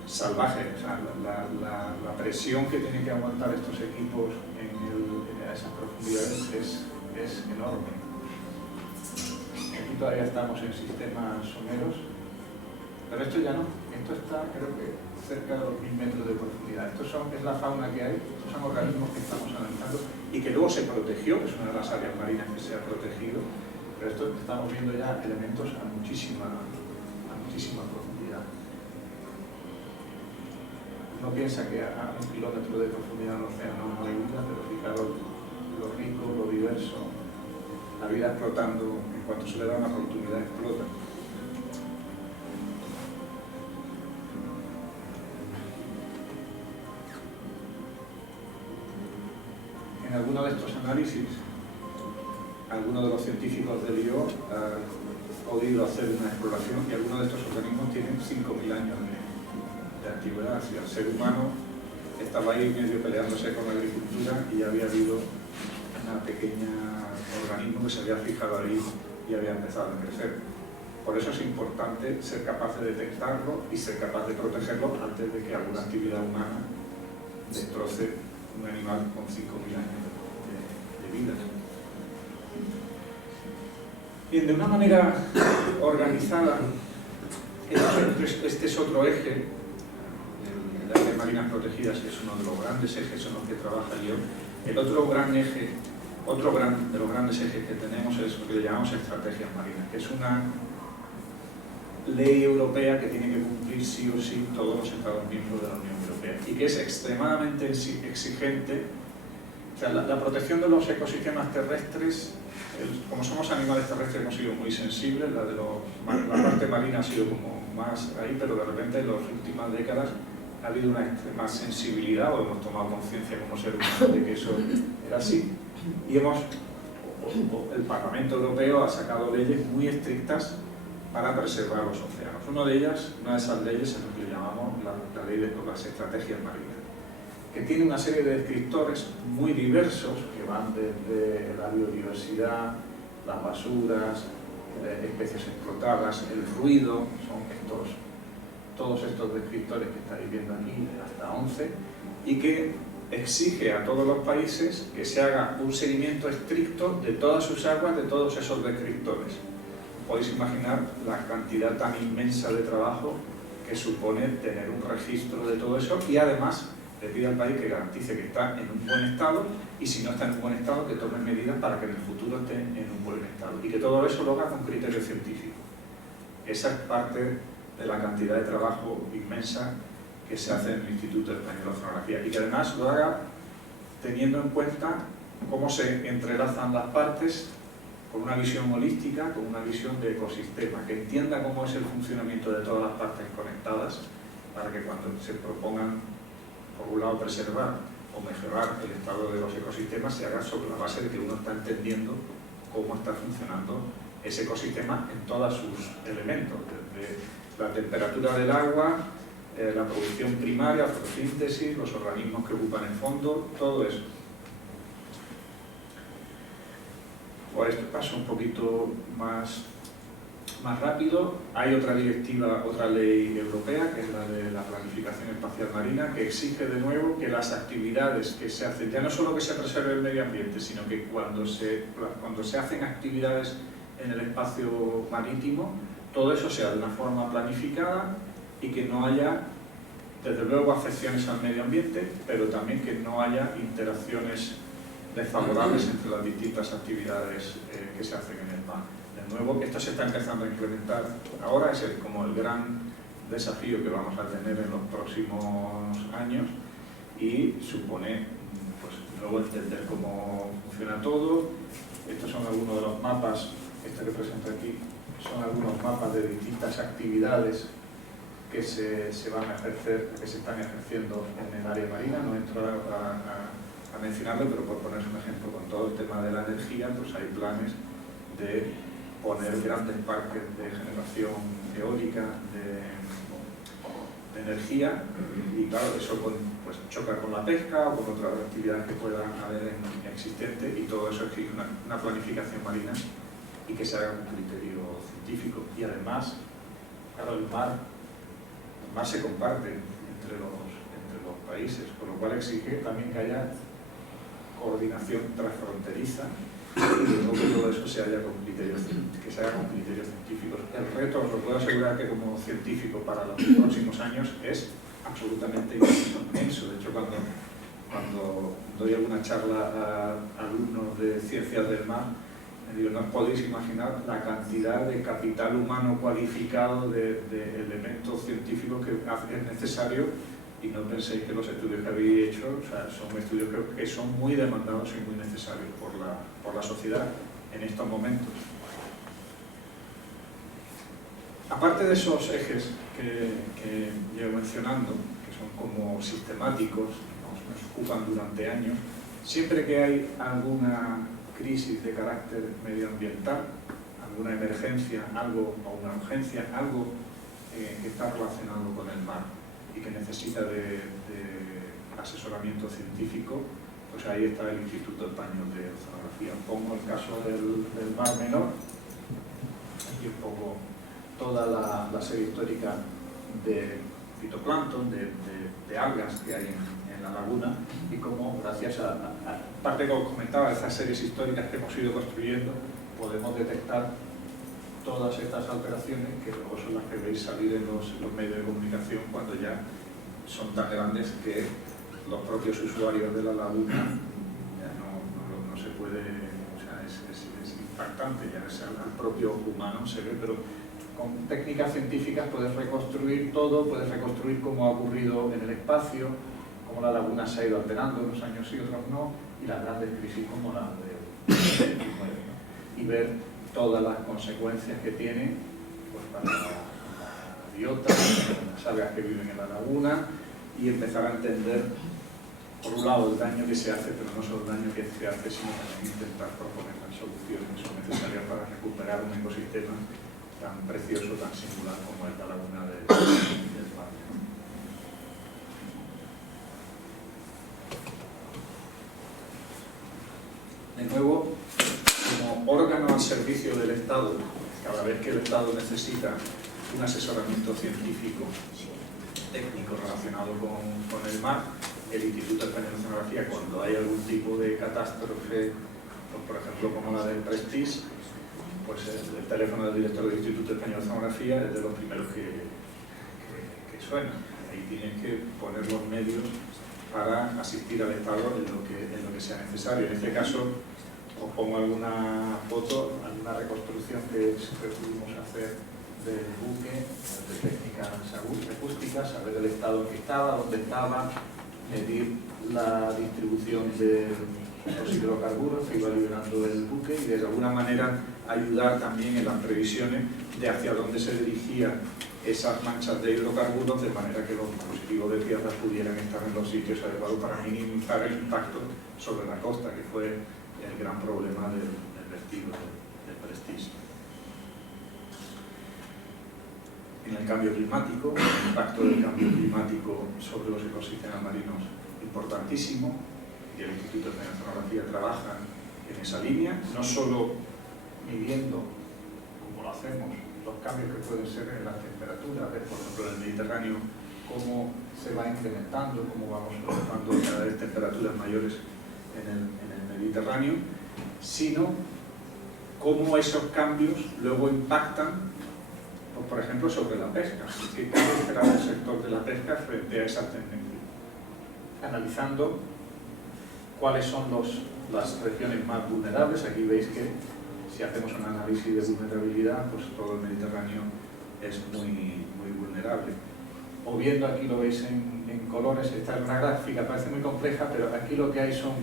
salvaje, o sea, la presión que tienen que aguantar estos equipos en esas profundidades es enorme. Aquí todavía estamos en sistemas someros, pero esto ya no, esto está creo que cerca de 2.000 metros de profundidad. Es la fauna que hay, estos son organismos que estamos analizando y que luego se protegió, es una de las áreas marinas que se ha protegido, pero esto estamos viendo ya elementos a muchísima profundidad. Uno piensa que a 1 kilómetro de profundidad en el océano no hay vida, pero fijaros lo rico, lo diverso, la vida explotando, en cuanto se le da una oportunidad explota. En alguno de estos análisis, algunos de los científicos del IO han podido hacer una exploración y algunos de estos organismos tienen 5.000 años de antigüedad. Si el ser humano estaba ahí medio peleándose con la agricultura y ya había habido una pequeña organismo que se había fijado ahí y había empezado a crecer. Por eso es importante ser capaz de detectarlo y ser capaz de protegerlo antes de que alguna actividad humana destroce un animal con 5.000 años de vida. Bien, de una manera organizada, este es otro eje, el área de marinas protegidas, que es uno de los grandes ejes en los que trabaja yo. El otro gran eje, de los grandes ejes que tenemos es lo que le llamamos estrategias marinas, que es una ley europea que tiene que cumplir sí o sí todos los Estados miembros de la Unión Europea y que es extremadamente exigente. O sea, la protección de los ecosistemas terrestres, como somos animales terrestres hemos sido muy sensibles, la parte marina ha sido como más ahí, pero de repente en las últimas décadas ha habido una extrema sensibilidad o hemos tomado conciencia como ser humano de que eso era así y el Parlamento Europeo ha sacado leyes muy estrictas para preservar los océanos. Una de esas leyes es lo que llamamos la ley de las estrategias marinas, que tiene una serie de descriptores muy diversos que van desde la biodiversidad, las basuras, especies explotadas, el ruido, son todos estos descriptores que estáis viendo aquí, hasta 11, y que exige a todos los países que se haga un seguimiento estricto de todas sus aguas, de todos esos descriptores. Podéis imaginar la cantidad tan inmensa de trabajo que supone tener un registro de todo eso y además le pide al país que garantice que está en un buen estado y si no está en un buen estado que tome medidas para que en el futuro esté en un buen estado y que todo eso lo haga con criterio científico. Esa es parte de la cantidad de trabajo inmensa que se hace en el Instituto Español de Oceanografía y que además lo haga teniendo en cuenta cómo se entrelazan las partes con una visión holística, con una visión de ecosistema, que entienda cómo es el funcionamiento de todas las partes conectadas para que cuando se propongan, por un lado, preservar o mejorar el estado de los ecosistemas, se haga sobre la base de que uno está entendiendo cómo está funcionando ese ecosistema en todos sus elementos, desde la temperatura del agua, la producción primaria, la fotosíntesis, los organismos que ocupan el fondo, todo eso. Por este paso un poquito más rápido, hay otra directiva, otra ley europea, que es la de la planificación espacial marina, que exige de nuevo que las actividades que se hacen, ya no solo que se preserve el medio ambiente, sino que cuando se hacen actividades en el espacio marítimo, todo eso sea de una forma planificada y que no haya, desde luego, afecciones al medio ambiente, pero también que no haya interacciones desfavorables entre las distintas actividades que se hacen en el mar. De nuevo, esto se está empezando a implementar ahora, es como el gran desafío que vamos a tener en los próximos años y supone, pues, luego entender cómo funciona todo. Estos son algunos de los mapas, este que presento aquí, son algunos mapas de distintas actividades que se van a ejercer, que se están ejerciendo en el área marina. No entro a mencionarlo, pero por poner un ejemplo, con todo el tema de la energía, pues hay planes de poner grandes parques de generación eólica de energía, y claro, eso pues choca con la pesca o con otras actividades que puedan haber existentes, y todo eso exige una planificación marina y que se haga con criterio científico. Y además, claro, el mar se comparte entre los países, con lo cual exige también que haya coordinación transfronteriza y que todo eso se haga con criterios científicos. El reto, os lo puedo asegurar, que como científico para los próximos años es absolutamente inmenso. De hecho, cuando doy alguna charla a alumnos de ciencias del mar, me digo, no os podéis imaginar la cantidad de capital humano cualificado, de elementos científicos que es necesario, y no penséis que los estudios que habéis hecho, o sea, son estudios que son muy demandados y muy necesarios por la sociedad en estos momentos. Aparte de esos ejes que llevo mencionando, que son como sistemáticos, nos ocupan durante años, siempre que hay alguna crisis de carácter medioambiental, alguna emergencia, algo o una urgencia, algo que está relacionado con el mar y que necesita de asesoramiento científico, pues ahí está el Instituto Español de Oceanografía. Pongo el caso del Mar Menor, aquí un poco toda la serie histórica de fitoplancton, de algas que hay en la laguna, y cómo, gracias a parte que os comentaba, esas series históricas que hemos ido construyendo, podemos detectar todas estas alteraciones que luego son las que veis salir en los medios de comunicación cuando ya son tan grandes que los propios usuarios de la laguna ya no se puede, o sea, es impactante, ya al propio humano se ve, pero con técnicas científicas puedes reconstruir todo, puedes reconstruir cómo ha ocurrido en el espacio, cómo la laguna se ha ido alterando unos años y otros no, y las grandes crisis como la de 2009, ¿no? Y ver todas las consecuencias que tiene, pues, para la biota, para las algas que viven en la laguna, y empezar a entender, por un lado, el daño que se hace, pero no solo el daño que se hace, sino también intentar proponer las soluciones que son necesarias para recuperar un ecosistema tan precioso, tan singular como es la laguna del mar. De nuevo, como órgano al servicio del Estado, cada vez que el Estado necesita un asesoramiento científico, técnico relacionado con el mar, el Instituto Español de Oceanografía, cuando hay algún tipo de catástrofe, pues por ejemplo como la del Prestige, pues el teléfono del director del Instituto Español de Oceanografía es de los primeros que suena. Ahí tienen que poner los medios para asistir al Estado en lo que sea necesario. En este caso, os pongo alguna foto, alguna reconstrucción que pudimos hacer del buque, de técnicas acústicas, saber el estado en que estaba, dónde estaba, medir la distribución de los hidrocarburos que iba liberando el buque, y de alguna manera ayudar también en las previsiones de hacia dónde se dirigían esas manchas de hidrocarburos, de manera que los dispositivos de tierra pudieran estar en los sitios adecuados para minimizar el impacto sobre la costa, que fue el gran problema del vertido del Prestige. En el cambio climático, el impacto del cambio climático sobre los ecosistemas marinos importantísimo, y el Instituto de Oceanografía trabaja en esa línea, no solo midiendo, como lo hacemos, los cambios que pueden ser en las temperaturas, ver por ejemplo en el Mediterráneo cómo se va incrementando, cómo vamos observando cada vez temperaturas mayores en el Mediterráneo, sino cómo esos cambios luego impactan, pues, por ejemplo, sobre la pesca. ¿Qué cambio esperar el sector de la pesca frente a esas tendencias? Analizando cuáles son las regiones más vulnerables. Aquí veis que si hacemos un análisis de vulnerabilidad, pues todo el Mediterráneo es muy vulnerable. O viendo, aquí lo veis en colores, esta es una gráfica, parece muy compleja, pero aquí lo que hay son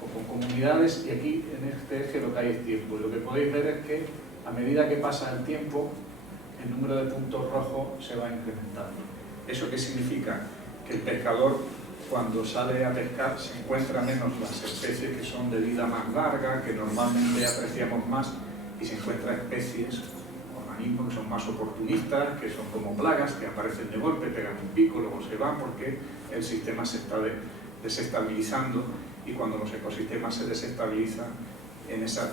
como comunidades, y aquí en este eje lo que hay es tiempo. Y lo que podéis ver es que a medida que pasa el tiempo, el número de puntos rojos se va incrementando. ¿Eso qué significa? Que el pescador, cuando sale a pescar, se encuentra menos las especies que son de vida más larga, que normalmente apreciamos más, y se encuentra especies, organismos que son más oportunistas, que son como plagas, que aparecen de golpe, pegan un pico, luego se van porque el sistema se está desestabilizando, y cuando los ecosistemas se desestabilizan, en esas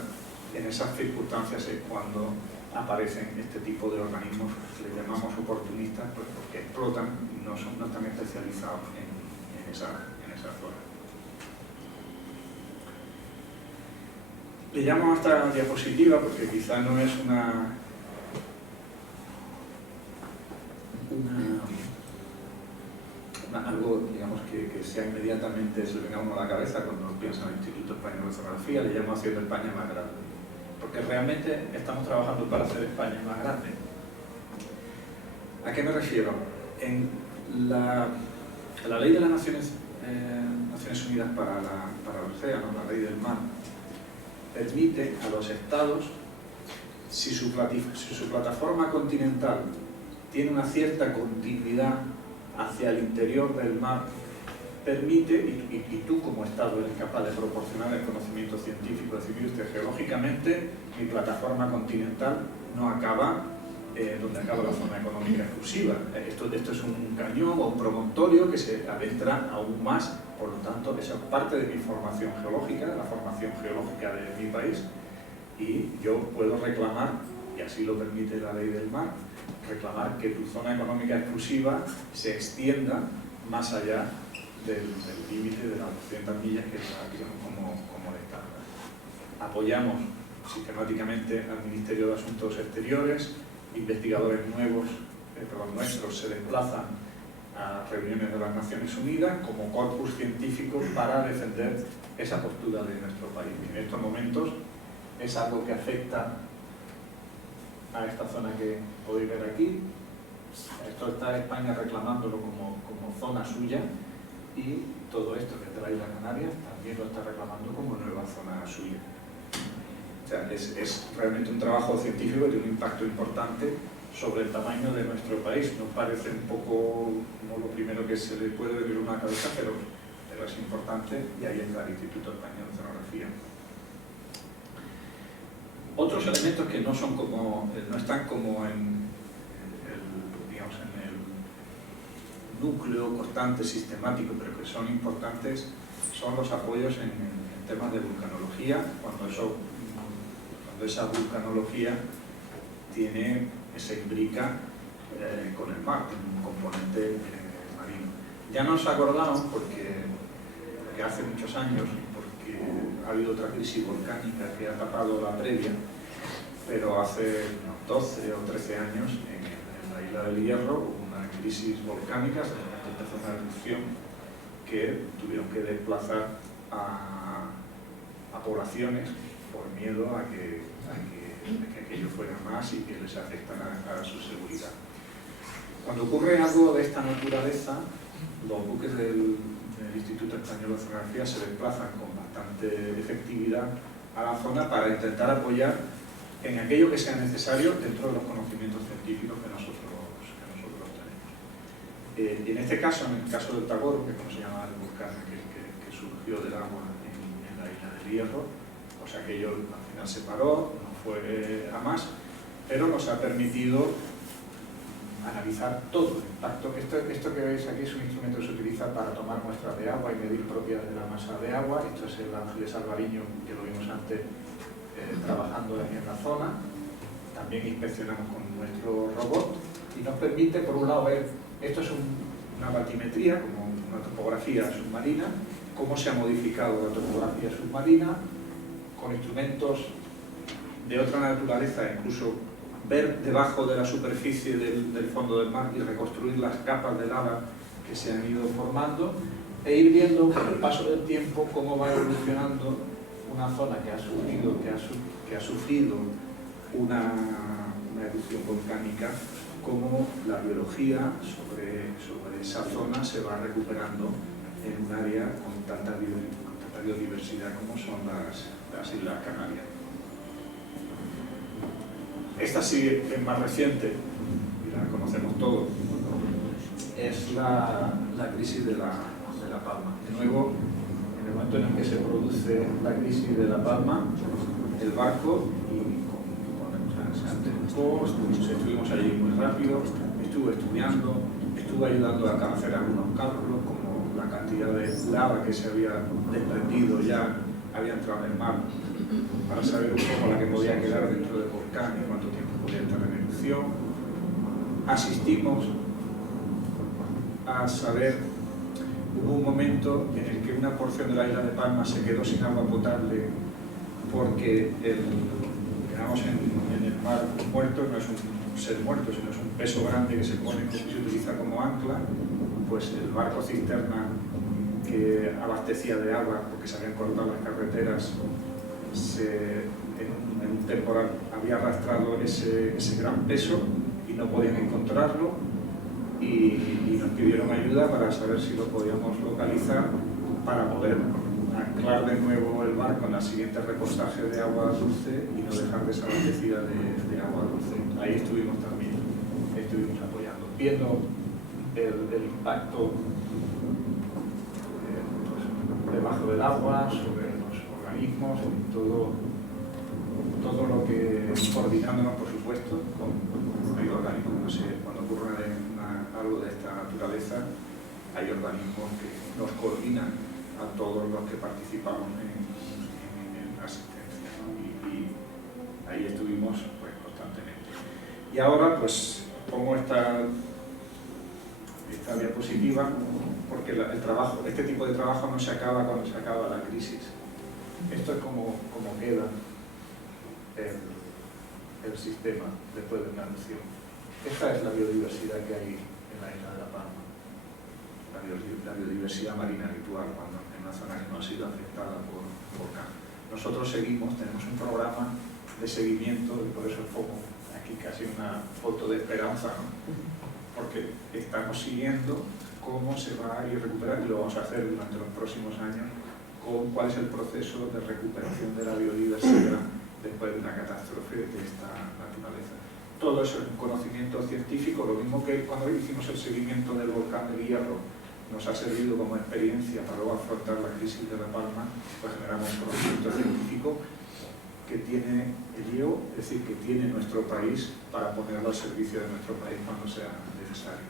circunstancias es cuando aparecen este tipo de organismos que le llamamos oportunistas, pues porque explotan y no están especializados en esa zona. Le llamo a esta diapositiva porque quizá no es algo, digamos, que sea inmediatamente se le venga a uno a la cabeza cuando piensa en el Instituto Español de Oceanografía. Le llamo haciendo España más grande, porque realmente estamos trabajando para hacer España más grande. ¿A qué me refiero? En la ley de las Naciones Unidas para el océano, la ley del mar, permite a los estados, si su plataforma continental tiene una cierta continuidad hacia el interior del mar, permite, y tú como Estado eres capaz de proporcionar el conocimiento científico, decir, geológicamente mi plataforma continental no acaba donde acaba la zona económica exclusiva. Esto es un cañón o un promontorio que se adentra aún más, por lo tanto, esa es parte de mi formación geológica, de la formación geológica de mi país, y yo puedo reclamar, y así lo permite la ley del mar, reclamar que tu zona económica exclusiva se extienda más allá del límite de las 200 millas que está, digamos, como el estándar. Apoyamos sistemáticamente al Ministerio de Asuntos Exteriores, investigadores nuestros se desplazan a reuniones de las Naciones Unidas como corpus científico para defender esa postura de nuestro país. En estos momentos es algo que afecta a esta zona que podéis ver aquí. Esto está España reclamándolo como zona suya, y todo esto que trae las Canarias también lo está reclamando como nueva zona suya. O sea, es realmente un trabajo científico que tiene un impacto importante sobre el tamaño de nuestro país. Nos parece un poco como lo primero que se le puede venir a una cabeza, pero es importante, y ahí está el Instituto Español de Oceanografía. Otros elementos que no están como en el núcleo constante, sistemático, pero que son importantes, son los apoyos en temas de vulcanología, cuando esa vulcanología se imbrica con el mar, tiene un componente marino. Ya nos acordamos porque hace muchos años, porque ha habido otra crisis volcánica que ha tapado la previa, pero hace unos 12 o 13 años en la isla del Hierro hubo una crisis volcánica, empezó una erupción que tuvieron que desplazar a poblaciones por miedo a que aquello fuera más y que les afectara a su seguridad. Cuando ocurre algo de esta naturaleza, los buques del Instituto Español de Oceanografía se desplazan con bastante efectividad a la zona para intentar apoyar en aquello que sea necesario dentro de los conocimientos científicos que nosotros tenemos. En este caso, en el caso del Tagoro, que es como se llama el volcán que surgió del agua en la isla del Hierro, pues aquello al final se paró, no fue a más, pero nos ha permitido analizar todo el impacto. Esto que veis aquí es un instrumento que se utiliza para tomar muestras de agua y medir propiedades de la masa de agua. Esto es el Ángeles Alvariño, que lo vimos antes trabajando en la zona. También inspeccionamos con nuestro robot y nos permite, por un lado, ver, esto es una batimetría, como una topografía submarina, cómo se ha modificado la topografía submarina, con instrumentos de otra naturaleza, incluso ver debajo de la superficie del fondo del mar y reconstruir las capas de lava que se han ido formando, e ir viendo con el paso del tiempo cómo va evolucionando una zona que ha sufrido una erupción volcánica, cómo la biología sobre esa zona se va recuperando en un área con tanta biodiversidad como son las Islas Canarias. Esta sí es más reciente, conocemos todos, es la crisis de la Palma. De nuevo, en el momento en el que se produce la crisis de la Palma, el barco, estuvimos allí muy rápido, estuve estudiando, estuve ayudando a hacer algunos cálculos, como la cantidad de lava que se había desprendido ya, había entrado en el mar, para saber un poco la que podía quedar dentro del volcán y cuánto tiempo podía estar en erupción. Asistimos a saber, hubo un momento en el que una porción de la isla de Palma se quedó sin agua potable porque quedamos en el mar muerto, no es un ser muerto, sino es un peso grande que se utiliza como ancla. Pues el barco cisterna que abastecía de agua, porque se habían cortado las carreteras, en un temporal había arrastrado ese gran peso y no podían encontrarlo, y nos pidieron ayuda para saber si lo podíamos localizar para poder anclar de nuevo el barco en la siguiente repostaje de agua dulce y no dejar desabastecida de agua dulce. Ahí estuvimos también, estuvimos apoyando, viendo el impacto pues, debajo del agua, sobre los organismos, todo lo que, coordinándonos por supuesto con hay organismos, no sé, cuando ocurre algo de esta naturaleza, hay organismos que nos coordinan a todos los que participamos en la asistencia, ¿no? Y ahí estuvimos pues, constantemente. Y ahora pues pongo esta diapositiva porque el trabajo, este tipo de trabajo no se acaba cuando se acaba la crisis. Esto es como queda el sistema después de una erupción. Esta es la biodiversidad que hay en la isla de La Palma, la biodiversidad marina habitual en una zona que no ha sido afectada por volcán. Nosotros tenemos un programa de seguimiento, y por eso pongo aquí casi una foto de esperanza, ¿no? Porque estamos siguiendo cómo se va a ir recuperando, y lo vamos a hacer durante los próximos años, cuál es el proceso de recuperación de la biodiversidad después de una catástrofe de esta naturaleza. Todo eso es un conocimiento científico, lo mismo que cuando hicimos el seguimiento del volcán del Hierro, nos ha servido como experiencia para luego afrontar la crisis de La Palma, pues generamos un conocimiento científico que tiene el IEO, es decir, que tiene nuestro país para ponerlo al servicio de nuestro país cuando sea necesario.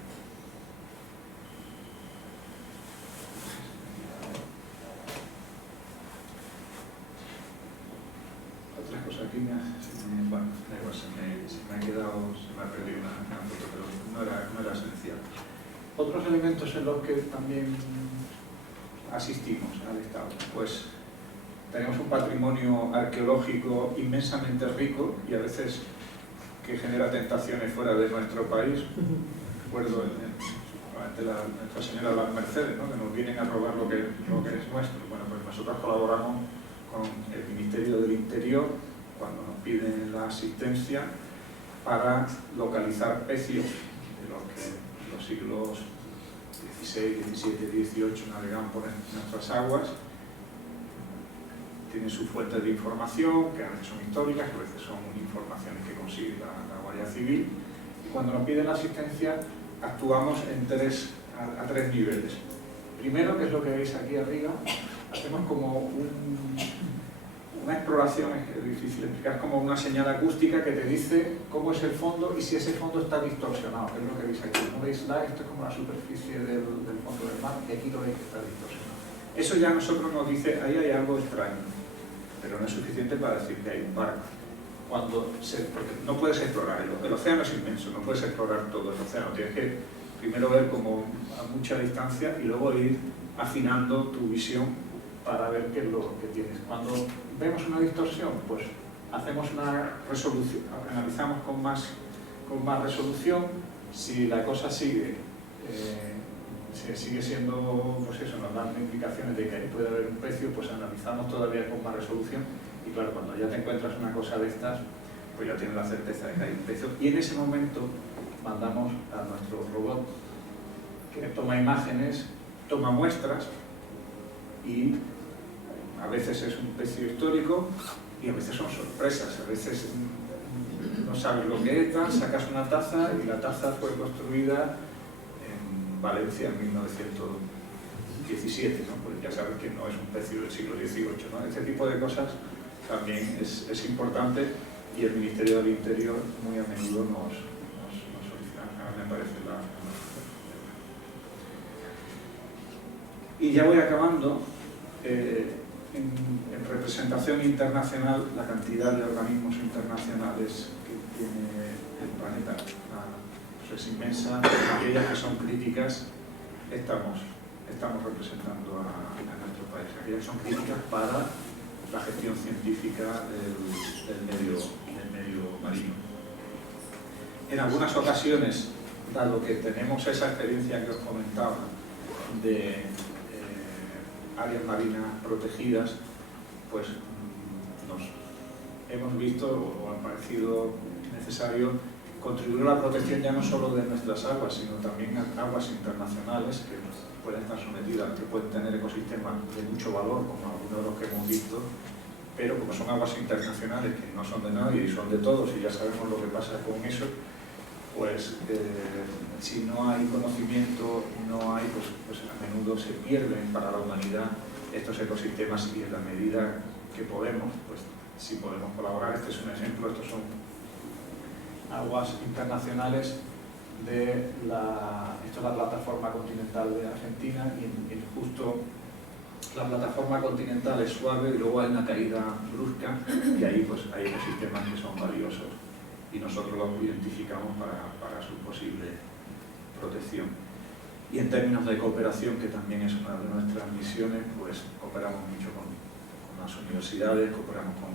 Otra cosa aquí se me ha perdido una foto, pero no era esencial. Otros elementos en los que también asistimos al Estado, pues tenemos un patrimonio arqueológico inmensamente rico y a veces que genera tentaciones fuera de nuestro país. Recuerdo nuestra señora Las Mercedes, ¿no? Que nos vienen a robar lo que es nuestro. Bueno, pues nosotros colaboramos con el Ministerio del Interior cuando nos piden la asistencia para localizar pecios de los que en los siglos XVI, XVII, XVIII navegaban por nuestras aguas. Tienen sus fuentes de información, que a veces son históricas, que a veces son informaciones que consigue la Guardia Civil. Y cuando nos piden la asistencia, actuamos a tres niveles. Primero, que es lo que veis aquí arriba, hacemos como una exploración, es difícil explicar, como una señal acústica que te dice cómo es el fondo y si ese fondo está distorsionado, que es lo que veis aquí. ¿No veis esto es como la superficie del fondo del mar, y aquí lo veis que está distorsionado. Eso ya a nosotros nos dice, ahí hay algo extraño, pero no es suficiente para decir que hay un barco. Porque no puedes explorar, el océano es inmenso, no puedes explorar todo el océano, tienes que primero ver como a mucha distancia y luego ir afinando tu visión para ver qué es lo que tienes. Cuando vemos una distorsión, pues hacemos una resolución, analizamos con más resolución. Si la cosa sigue siendo, pues eso, nos dan implicaciones de que ahí puede haber un pecio, pues analizamos todavía con más resolución. Y claro, cuando ya te encuentras una cosa de estas, pues ya tienes la certeza de que hay un pecio. Y en ese momento mandamos a nuestro robot que toma imágenes, toma muestras, y a veces es un pecio histórico y a veces son sorpresas. A veces no sabes lo que es, sacas una taza y la taza fue construida en Valencia en 1917, ¿no? Pues ya sabes que no es un precio del siglo XVIII, ¿no? Este tipo de cosas también es importante y el Ministerio del Interior muy a menudo nos solicita, me parece la... Y ya voy acabando. En representación internacional, la cantidad de organismos internacionales que tiene el planeta pues es inmensa. Aquellas que son críticas, estamos representando a nuestro país. Aquellas que son críticas para la gestión científica del medio marino. En algunas ocasiones, dado que tenemos esa experiencia que os comentaba de áreas marinas protegidas, pues nos hemos visto o ha parecido necesario contribuir a la protección ya no solo de nuestras aguas, sino también a aguas internacionales que pueden estar sometidas, que pueden tener ecosistemas de mucho valor, como algunos de los que hemos visto, pero como son aguas internacionales que no son de nadie y son de todos y ya sabemos lo que pasa con eso, pues si no hay conocimiento, no hay, pues a menudo se pierden para la humanidad estos ecosistemas y en la medida que podemos, pues si podemos colaborar, este es un ejemplo, estos son aguas internacionales de esto es la plataforma continental de Argentina y justo la plataforma continental es suave y luego hay una caída brusca y ahí pues hay ecosistemas que son valiosos y nosotros los identificamos para su posible protección. Y en términos de cooperación, que también es una de nuestras misiones, pues cooperamos mucho con las universidades, cooperamos con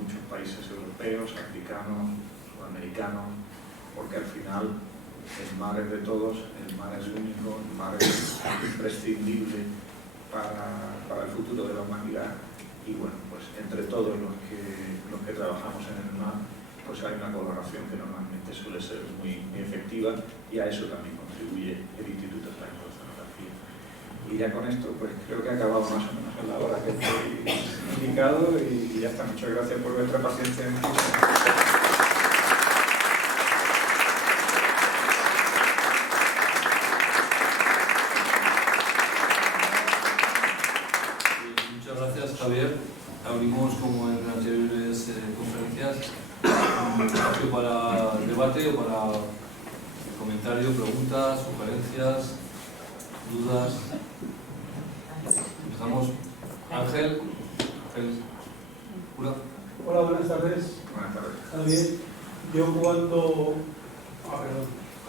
muchos países europeos, africanos, sudamericanos, porque al final el mar es de todos, el mar es único, el mar es imprescindible para el futuro de la humanidad y bueno, pues entre todos los que trabajamos en el mar, pues hay una colaboración que normalmente suele ser muy efectiva y a eso también contribuye el Instituto Español de Oceanografía. Y ya con esto, pues creo que he acabado más o menos en la hora que estoy indicado y ya está. Muchas gracias por vuestra paciencia. Muchas gracias, Javier. Abrimos, como en anteriores conferencias, un espacio para debate o para comentarios, preguntas, sugerencias, dudas. Empezamos. Ángel. Cura. Hola, buenas tardes. Buenas tardes. Javier, yo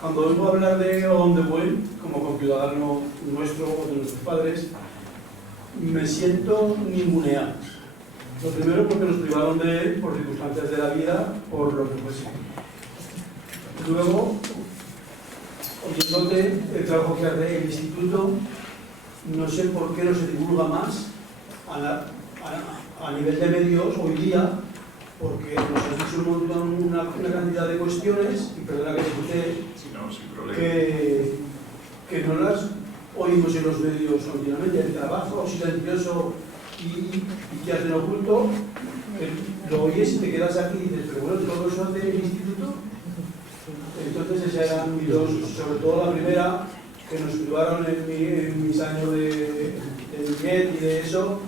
cuando oigo hablar de Ondewell, como conciudadano nuestro o de nuestros padres, me siento ninguneado. Lo primero porque nos privaron de él por circunstancias de la vida, por lo que fuese. Luego, oyéndote el trabajo que hace el instituto, no sé por qué no se divulga más a nivel de medios hoy día, porque nos has dicho una cantidad de cuestiones, y perdona que discute, que no las oímos en los medios continuamente. El trabajo silencioso y que hacen oculto, lo oyes y te quedas aquí y dices, pero bueno, todo eso hace el instituto. Entonces esas eran mis dos, sobre todo la primera, que nos privaron en mis años de niñez y de eso,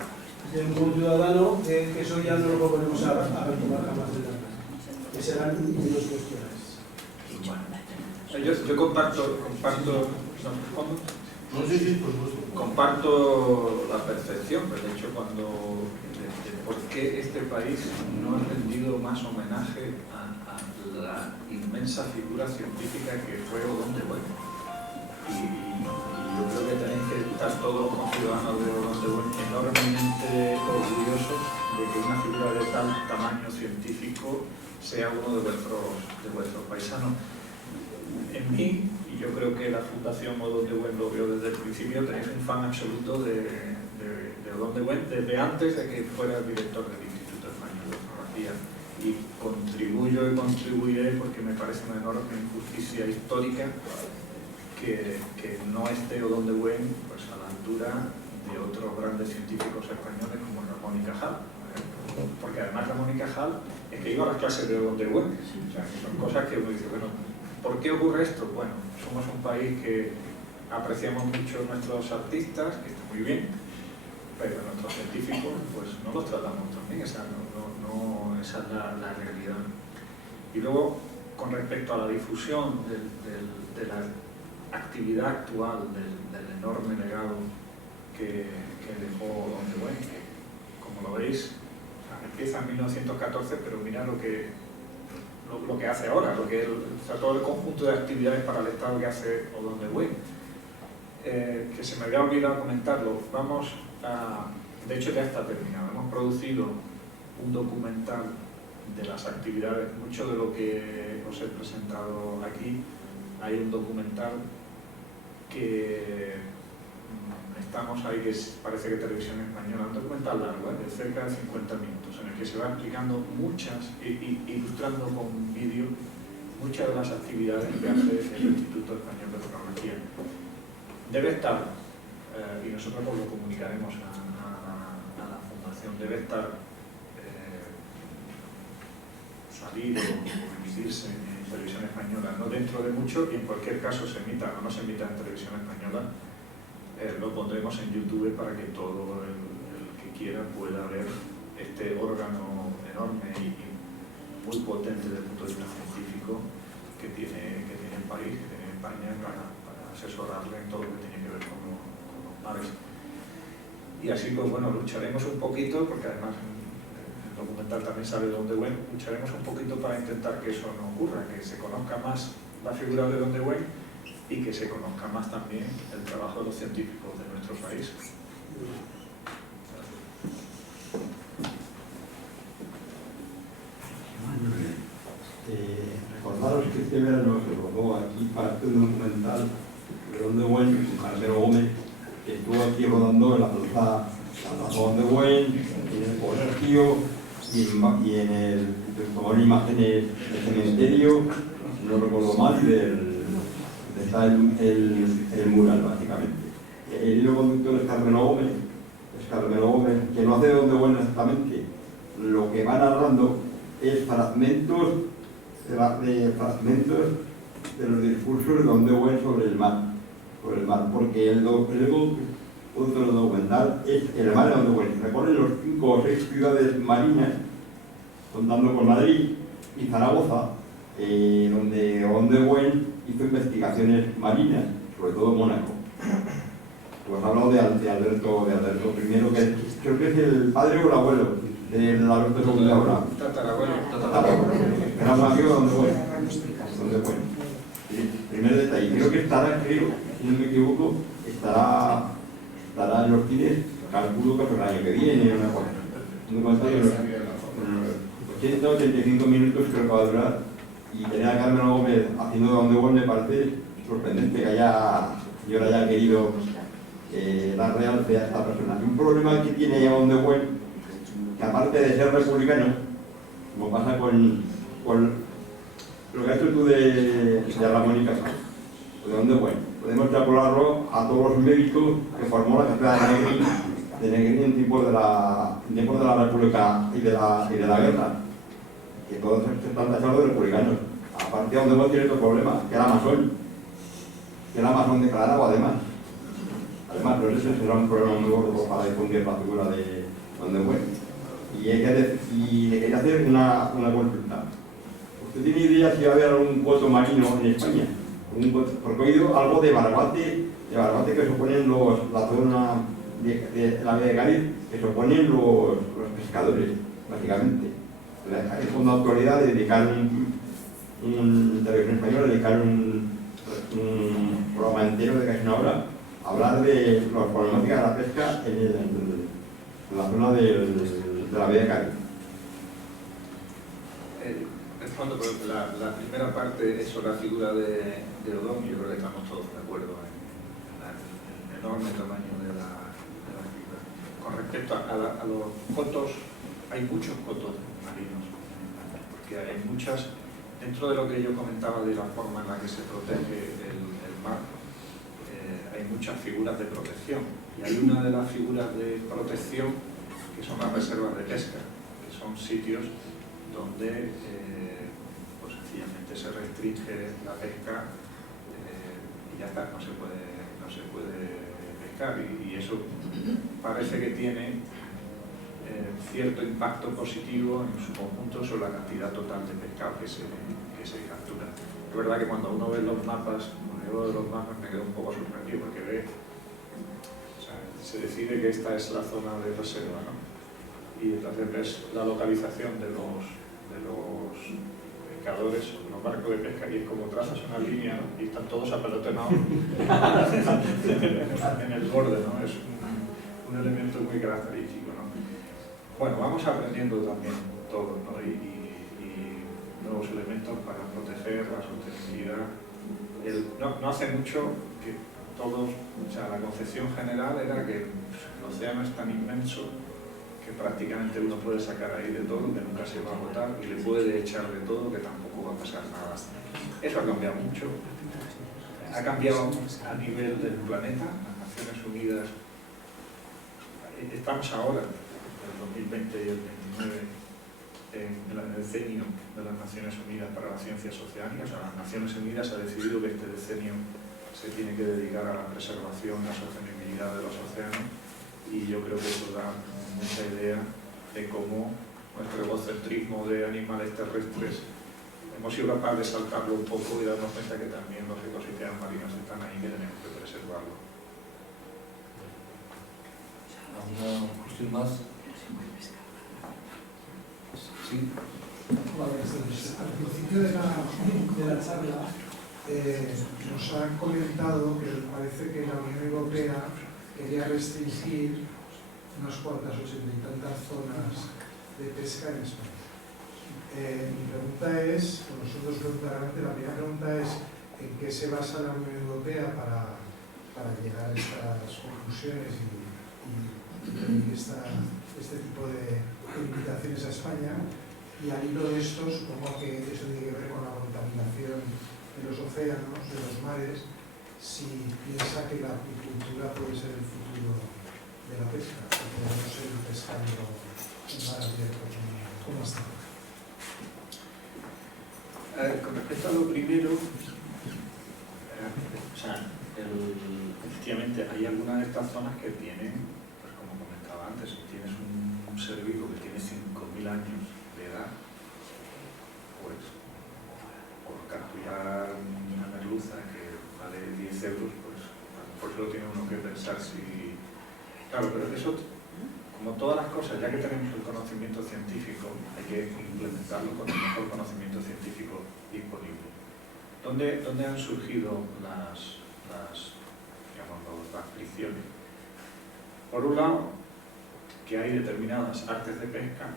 de un buen ciudadano, que eso ya no lo volveremos a retomar jamás de la vida. Esas eran mis dos cuestiones. Yo comparto la percepción, pero de hecho por qué este país no ha rendido más homenaje a la inmensa figura científica que fue Ondewell. Y yo creo que tenéis que estar todos como ciudadanos de Ondewell enormemente orgullosos de que una figura de tal tamaño científico sea uno de vuestros paisanos. En mí, y yo creo que la Fundación Ondewell lo vio desde el principio, tenéis un fan absoluto de Ondewell desde antes de que fuera el director del Instituto Español de Oceanografía, y contribuyo y contribuiré porque me parece una enorme injusticia histórica que no esté Ondewell pues, a la altura de otros grandes científicos españoles como Ramón y Cajal. porque además Ramón y Cajal es que iba a las clases de Odón de Buen. O sea, que son cosas que uno dice, bueno, ¿por qué ocurre esto? Bueno, somos un país que apreciamos mucho nuestros artistas, que está muy bien, pero nuestros científicos pues no los tratamos también, esa es la realidad. Y luego, con respecto a la difusión de la actividad actual, del enorme legado que dejó Odón de Buen, que, como lo veis, empieza en 1914, pero mira lo que hace ahora, todo el conjunto de actividades para el Estado que hace Odón de Buen. Que se me había olvidado comentarlo, de hecho ya está terminado, hemos producido un documental de las actividades, mucho de lo que os he presentado aquí, hay un documental que estamos ahí, que parece que Televisión Española, un documental largo, de cerca de 50 minutos, en el que se va explicando ilustrando con vídeo muchas de las actividades que hace el Instituto Español de Tecnología. Debe estar, y nosotros pues lo comunicaremos a la Fundación, debe estar salir o emitirse en Televisión Española, no dentro de mucho, y en cualquier caso se emita o no se emita en Televisión Española, lo pondremos en YouTube para que todo el que quiera pueda ver este órgano enorme y muy potente desde el punto de vista científico que tiene el país, que tiene España para asesorarle en todo lo que tiene que ver con los mares. Y así pues bueno, lucharemos un poquito, porque además el documental también sabe de Odón de Buen, lucharemos un poquito para intentar que eso no ocurra, que se conozca más la figura de Odón de Buen y que se conozca más también el trabajo de los científicos de nuestro país. Recordaros que este verano se rodó aquí parte de un documental de Odón de Buen, con Carmelo Gómez, que estuvo aquí rodando en la plaza Odón de Buen, en el colegio y en el tomar imágenes del cementerio, no recuerdo mal, donde está el mural básicamente. El hilo conductor es Carmelo Gómez, que no hace de Odón de Buen exactamente. Lo que va narrando es fragmentos de los discursos de Odón de Buen sobre el mar, porque el punto del documental es el mar de Odón de Buen. Recorren los 5 o 6 ciudades marinas, contando con Madrid y Zaragoza, donde Odón de Buen hizo investigaciones marinas, sobre todo en Mónaco. Pues ha hablado de Alberto I, que creo que es el padre o el abuelo del Alberto II ahora. Tatarabuelo. Era un amigo de Odón de Buen. Primer detalle, creo que estará, si no me equivoco, estará en los cines, calculo que el año que viene, una cosa. Un documental de 80-85 minutos creo que va a durar, y tener a Carmelo Gómez haciendo de Odón de Buen me parece sorprendente que yo haya querido dar realce a esta persona. Y un problema que tiene Odón de Buen, que aparte de ser republicano, como pasa con lo que has hecho tú de Ramón y Cajal, de Odón de Buen, podemos extrapolarlo a todos los médicos que formó la Cátedra de Negrín en tiempos de la República y de la guerra, que todos están tachados de republicanos. Aparte de Odón de Buen tiene otro problema, que era masón declarado además, pero ese será un problema muy gordo para difundir la figura de Odón de Buen. Y le quería hacer una consulta. ¿Usted tiene idea si va a haber algún coto marino en España? Porque he oído algo de Barbate que se oponen la zona de la Vía de Cádiz, que se oponen los pescadores, básicamente. El Fondo de Actualidad dedicaron Televisión Española dedicaron un programa entero de casi una hora a hablar de las problemáticas de la pesca en la zona de la Vía de Cádiz. Respondo, pero la primera parte sobre la figura de Odón, yo creo que estamos todos de acuerdo en el enorme tamaño de la figura. Con respecto a los cotos, hay muchos cotos marinos en España, porque hay muchas, dentro de lo que yo comentaba de la forma en la que se protege el mar, hay muchas figuras de protección, y hay una de las figuras de protección que son las reservas de pesca, que son sitios donde pues sencillamente se restringe la pesca y ya está, no se puede pescar, y eso parece que tiene cierto impacto positivo en su conjunto sobre la cantidad total de pescado que se captura. Es verdad que cuando uno ve los mapas, cuando yo veo los mapas me quedo un poco sorprendido porque ve, o sea, se decide que esta es la zona de reserva, ¿no? Y entonces ves la localización de los pescadores, los barcos de pesca, y es como trazas una línea, ¿no? Y están todos apelotonados en el borde, ¿no? Es un elemento muy característico, ¿no? Bueno, vamos aprendiendo también todo, ¿no? Y nuevos elementos para proteger la sostenibilidad. No hace mucho que todos, o sea, la concepción general era que el océano es tan inmenso que prácticamente uno puede sacar ahí de todo, que nunca se va a agotar, y le puede echar de todo, que tampoco va a pasar nada. Eso ha cambiado mucho. Ha cambiado a nivel del planeta. Las Naciones Unidas, estamos ahora, el 2020 y el 2029, en el decenio de las Naciones Unidas para las Ciencias Oceánicas. O sea, las Naciones Unidas ha decidido que este decenio se tiene que dedicar a la preservación y la sostenibilidad de los océanos, y yo creo que eso da mucha idea de cómo nuestro egocentrismo de animales terrestres hemos sido capaces de saltarlo un poco y darnos cuenta que también los ecosistemas marinos están ahí, que tenemos que preservarlo. ¿Alguna cuestión más? Sí. Al principio de la charla nos han comentado que parece que la Unión Europea quería restringir unas cuantas 80 y tantas zonas de pesca en España. Mi pregunta es, bueno, son dos preguntas realmente. La primera pregunta es ¿en qué se basa la Unión Europea para llegar a estas conclusiones y pedir este tipo de limitaciones a España? Y al hilo de esto, supongo que eso tiene que ver con la contaminación de los océanos, de los mares, si piensa que la acuicultura puede ser el futuro de la pesca, que podemos seguir pescando en mar abierto como hasta ahora. Con respecto a lo primero, o sea, efectivamente hay algunas de estas zonas que tienen, pues como comentaba antes, si tienes un ser vivo que tiene 5.000 años de edad, pues por capturar una merluza que vale 10 euros, pues por eso tiene uno que pensar si... Claro, pero eso, como todas las cosas, ya que tenemos el conocimiento científico, hay que implementarlo con el mejor conocimiento científico disponible. ¿Dónde han surgido las fricciones? Por un lado, que hay determinadas artes de pesca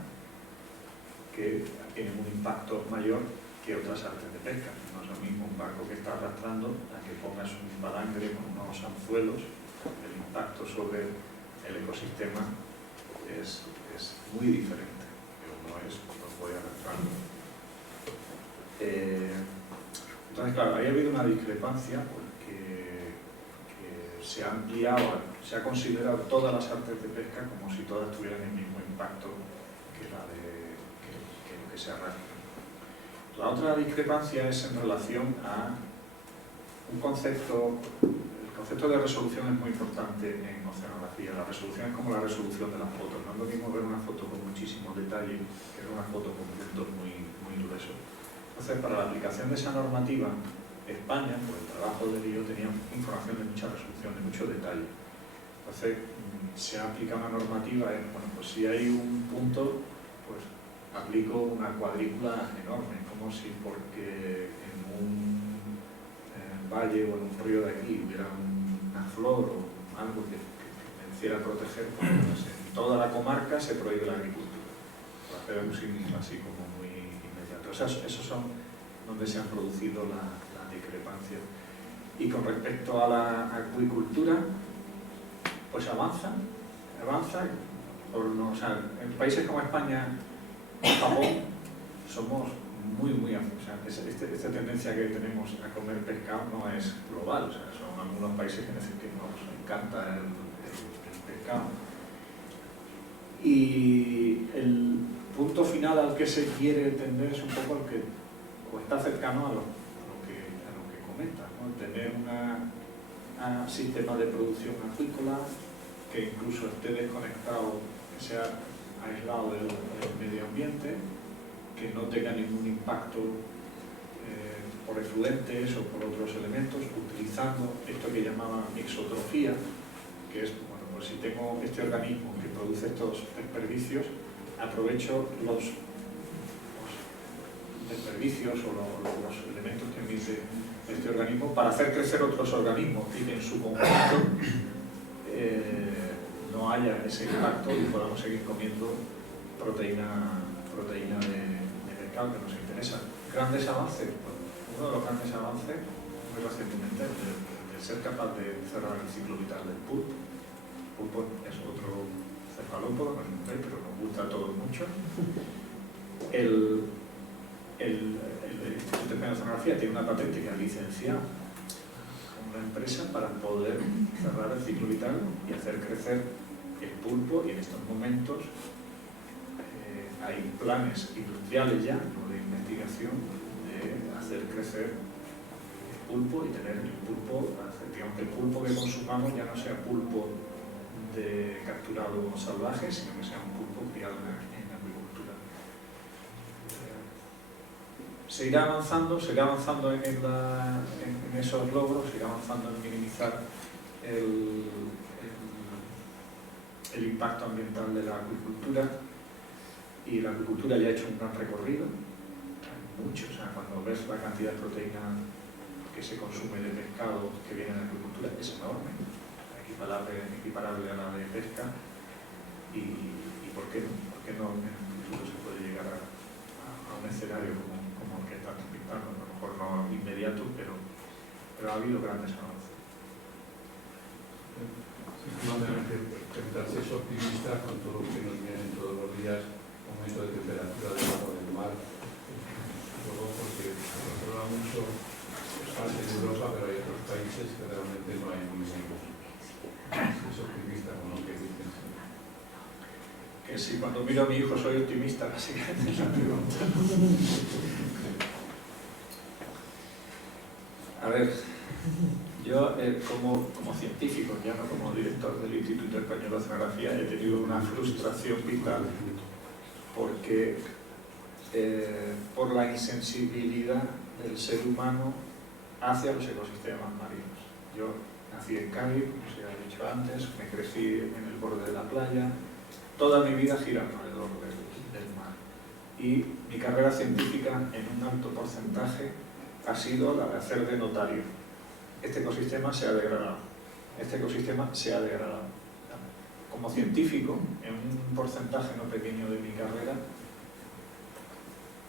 que tienen un impacto mayor que otras artes de pesca. No es lo mismo un barco que está arrastrando a que pongas un palangre con unos anzuelos. El impacto sobre el ecosistema es muy diferente que uno lo voy arrastrando. Entonces, claro, ahí ha habido una discrepancia porque se ha ampliado, se ha considerado todas las artes de pesca como si todas tuvieran el mismo impacto que lo que se arrastra. La otra discrepancia es en relación a un concepto. El concepto de resolución es muy importante en oceanografía. La resolución es como la resolución de las fotos. No es lo mismo ver una foto con muchísimo detalle que ver una foto con puntos muy gruesos. Entonces, para la aplicación de esa normativa, España, por el trabajo de Lío, tenía información de mucha resolución, de mucho detalle. Entonces, se aplica una normativa, bueno, pues si hay un punto, pues aplico una cuadrícula enorme, como si porque en un valle o en un río de aquí hubiera una flor o algo que me hiciera proteger, pues en toda la comarca se prohíbe la agricultura. Para hacer un símil así como muy inmediato. Esos son donde se han producido la discrepancia. Y con respecto a la acuicultura, pues avanza, o sea, en países como España, Japón, somos muy, o sea, esta tendencia que tenemos a comer pescado no es global, o sea, son algunos países que nos encanta el pescado. Y el punto final al que se quiere tender es un poco al que o está cercano a lo que comenta, ¿no? Tener un sistema de producción acuícola que incluso esté desconectado, que sea aislado del medio ambiente, que no tenga ningún impacto por efluentes o por otros elementos, utilizando esto que llamaban mixotrofía, que es, bueno, pues si tengo este organismo que produce estos desperdicios, aprovecho los desperdicios o los elementos que emite este organismo para hacer crecer otros organismos y que en su conjunto no haya ese impacto y podamos seguir comiendo proteína de pescado que nos interesa. Grandes avances, uno de los grandes avances muy recientemente de ser capaz de cerrar el ciclo vital del pulpo. El pulpo es otro cefalópodo, no es un pez, pero nos gusta a todos mucho. El Instituto de Oceanografía tiene una patente que ha licenciado a una empresa para poder cerrar el ciclo vital y hacer crecer el pulpo, y en estos momentos hay planes industriales ya, no de investigación, de hacer crecer el pulpo y tener el pulpo, digamos que el pulpo que consumamos ya no sea pulpo de capturado salvaje, sino que sea un pulpo criado en acuicultura. Seguirá avanzando en esos logros, seguirá avanzando en minimizar el impacto ambiental de la acuicultura, y la acuicultura ya ha hecho un gran recorrido, mucho, o sea, cuando ves la cantidad de proteína que se consume de pescado que viene de la acuicultura es enorme, equiparable a la de pesca, y ¿por qué no en el futuro se puede llegar a un escenario como el que estamos pintando? A lo mejor no inmediato, pero ha habido grandes avances. Efectivamente, intentarse ser optimista con todo lo que nos viene todos los días, aumento de temperatura del agua del mar, luego porque se controla mucho parte de Europa, pero hay otros países que realmente no hay municipios. Es optimista con lo que dicen. Que sí, cuando miro a mi hijo soy optimista, básicamente es la pregunta. A ver, yo como científico, ya no como director del Instituto Español de Oceanografía, he tenido una frustración vital porque por la insensibilidad del ser humano hacia los ecosistemas marinos. Yo nací en Cádiz, como se ha dicho antes, me crecí en el borde de la playa, toda mi vida gira alrededor del mar. Y mi carrera científica en un alto porcentaje ha sido la de hacer de notario. Este ecosistema se ha degradado. Como científico, en un porcentaje no pequeño de mi carrera,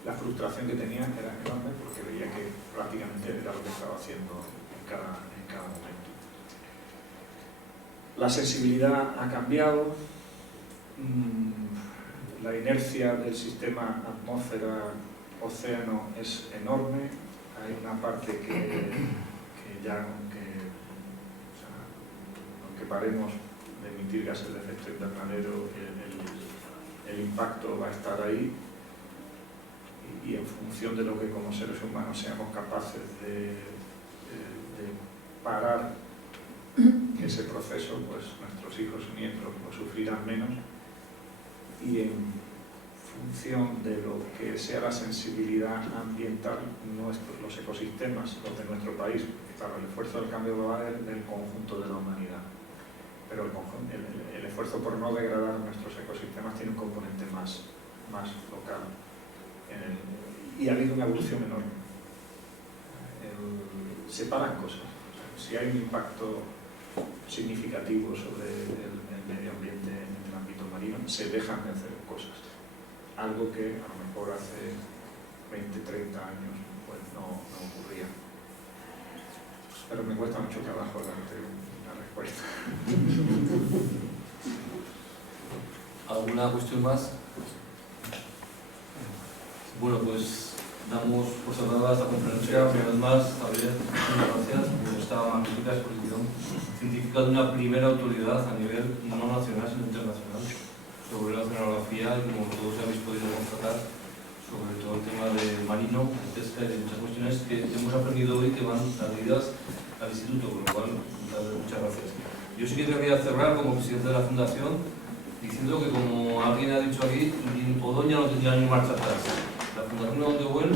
la frustración que tenía era enorme porque veía que prácticamente era lo que estaba haciendo en cada momento. La sensibilidad ha cambiado, la inercia del sistema atmósfera-océano es enorme, hay una parte que ya, aunque paremos de emitir gases de efecto invernadero, el impacto va a estar ahí, y en función de lo que como seres humanos seamos capaces de parar ese proceso, pues nuestros hijos y nietos lo sufrirán menos, y en función de lo que sea la sensibilidad ambiental, los ecosistemas, los de nuestro país, claro, el esfuerzo del cambio global es del conjunto de la humanidad, pero el esfuerzo por no degradar nuestros ecosistemas tiene un componente más local. Y ha habido una evolución enorme. Separan cosas. O sea, si hay un impacto significativo sobre el medio ambiente en el ámbito marino, se dejan de hacer cosas. Algo que a lo mejor hace 20, 30 años pues no ocurría. Pero me cuesta mucho trabajo darte una respuesta. ¿Alguna cuestión más? Bueno, pues damos por cerrada esta conferencia. Una vez más, Javier, muchas gracias por esta magnífica exposición científica de una primera autoridad a nivel no nacional, sino internacional sobre la oceanografía y, como todos habéis podido constatar, sobre todo el tema de marino, de pesca y de muchas cuestiones que hemos aprendido hoy que van adheridas al instituto, con lo cual, muchas gracias. Yo sí que querría cerrar como presidente de la Fundación diciendo que, como alguien ha dicho aquí, Odón ya no tendría ni marcha atrás. La Fundación Odón de Buen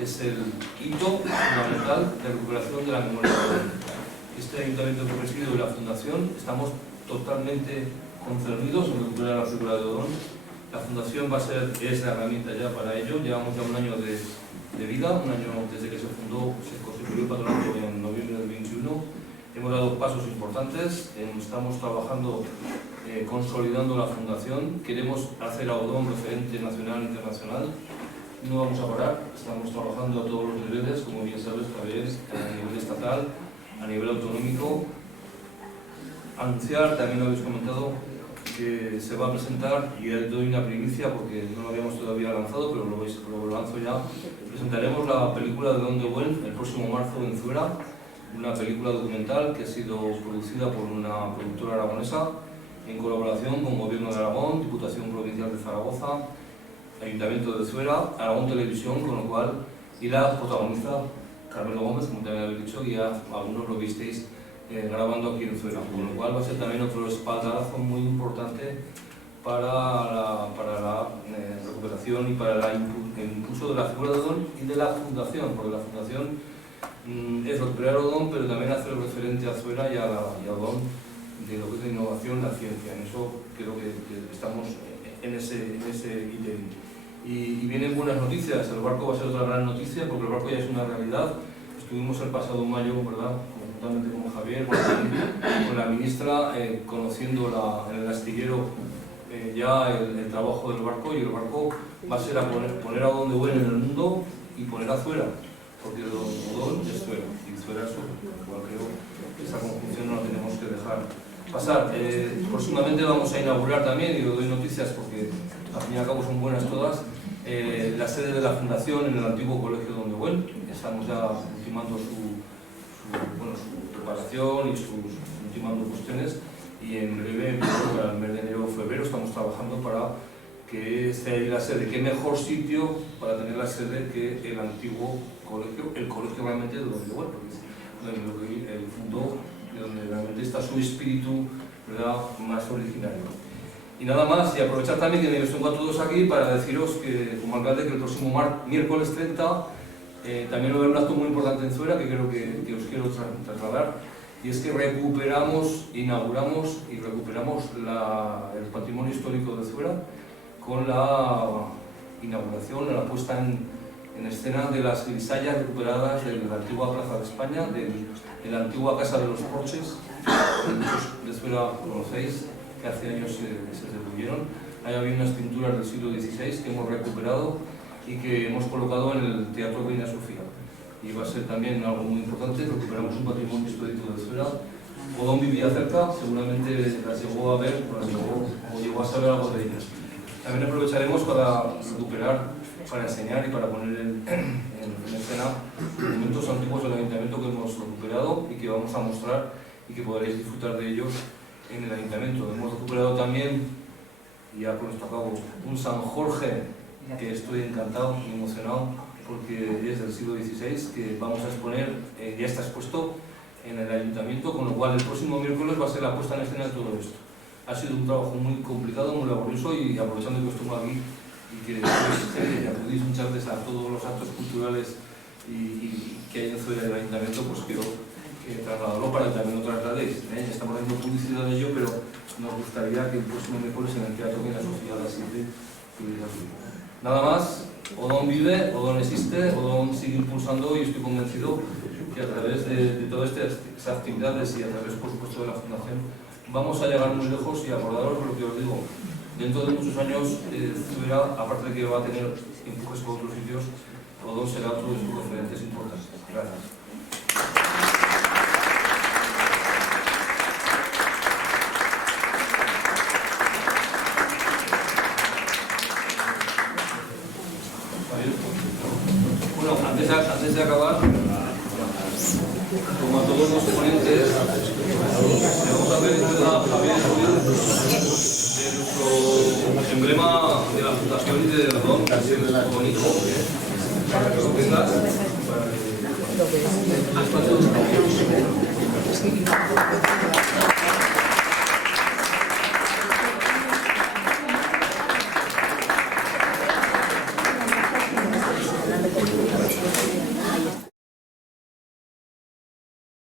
es el hito fundamental de recuperación de la memoria de Odón. Este ayuntamiento que presido y la Fundación estamos totalmente concernidos en recuperar la figura de Odón. La Fundación es la herramienta ya para ello. Llevamos ya un año de vida, un año desde que se fundó, se constituyó el patronato en noviembre del 21. Hemos dado pasos importantes, estamos trabajando, consolidando la Fundación. Queremos hacer a Odón referente nacional e internacional. No vamos a parar, estamos trabajando a todos los niveles, como bien sabes, Javier, a nivel estatal, a nivel autonómico. Anunciar, también lo habéis comentado, que se va a presentar, y doy una primicia porque no lo habíamos todavía lanzado, pero lo lanzo ya. Presentaremos la película de Odón de Buen el próximo marzo en Zuera, una película documental que ha sido producida por una productora aragonesa en colaboración con Gobierno de Aragón, Diputación Provincial de Zaragoza, Ayuntamiento de Zuera, Aragón Televisión, con lo cual, y la protagoniza Carmelo Gómez, como también habéis dicho, y ya algunos lo visteis grabando aquí en Zuera, con lo cual va a ser también otro espaldarazo muy importante para la recuperación y para el impulso de la figura de Odón y de la Fundación, porque la Fundación es recuperar Odón, pero también hacer referente a Zuera y a Odón de lo que es la innovación, la ciencia. En eso creo que estamos en ese ítem. Y vienen buenas noticias. El barco va a ser otra gran noticia, porque el barco ya es una realidad. Estuvimos el pasado mayo, ¿verdad?, conjuntamente con Javier, con la ministra, conociendo en el astillero ya el trabajo del barco, y el barco va a ser a poner a Odón de Buen en el mundo y poner a Zuera, porque Odón es Zuera y Zuera es Odón. Igual creo que esa conjunción no la tenemos que dejar pasar. Próximamente vamos a inaugurar también, y os doy noticias porque al fin y al cabo son buenas todas, la sede de la Fundación en el antiguo Colegio Odón de Buen. Estamos ya ultimando su preparación y ultimando cuestiones, y en breve, para el mes de enero o febrero, estamos trabajando para que sea ahí la sede. ¿Qué mejor sitio para tener la sede que el antiguo colegio, el colegio realmente de Odón de Buen, porque es donde el fundó, donde realmente está su espíritu, ¿verdad?, más originario. Y nada más, y aprovechar también que os tengo a todos aquí para deciros que, como alcalde, que el próximo miércoles 30 también va a haber un acto muy importante en Zuera que creo que os quiero trasladar, y es que inauguramos y recuperamos el patrimonio histórico de Zuera con la inauguración, la puesta en escena de las grisallas recuperadas de la antigua Plaza de España, de la antigua Casa de los Porches, que muchos de Zuera conocéis, que hace años se destruyeron. Ahí había unas pinturas del siglo XVI que hemos recuperado y que hemos colocado en el Teatro Reina Sofía. Y va a ser también algo muy importante. Recuperamos un patrimonio histórico de Zuera. Odón vivía cerca, seguramente las llegó a ver o llegó a saber algo de ellas. También aprovecharemos para recuperar, para enseñar y para poner en escena documentos antiguos del Ayuntamiento que hemos recuperado y que vamos a mostrar y que podréis disfrutar de ellos en el Ayuntamiento. Hemos recuperado también, y ya con esto acabo, un San Jorge que estoy encantado y emocionado porque es del siglo XVI, que vamos a exponer, ya está expuesto en el Ayuntamiento, con lo cual el próximo miércoles va a ser la puesta en escena de todo esto. Ha sido un trabajo muy complicado, muy laborioso, y aprovechando que os tengo aquí y que acudís muchas veces a todos los actos culturales y que hay en Zuera del Ayuntamiento, pues quiero trasladarlo para que también lo trasladéis. Ya estamos haciendo publicidad de ello, pero nos gustaría que el próximo miércoles en el Teatro Reina Sofía a las 7 estuviera aquí. Nada más, Odón vive, Odón existe, Odón sigue impulsando, y estoy convencido que a través de todas estas actividades y a través, por supuesto, de la Fundación, vamos a llegar muy lejos. Y acordaros de lo que os digo, dentro de muchos años, Zuera, aparte de que va a tener empujes por otros sitios, Odón será otro de sus referentes importantes. Gracias. Bueno, antes de acabar, como a todos los ponentes, vamos a ver a Javier de nuestro emblema de la Fundación y de Rodón, que es bonito. Venga.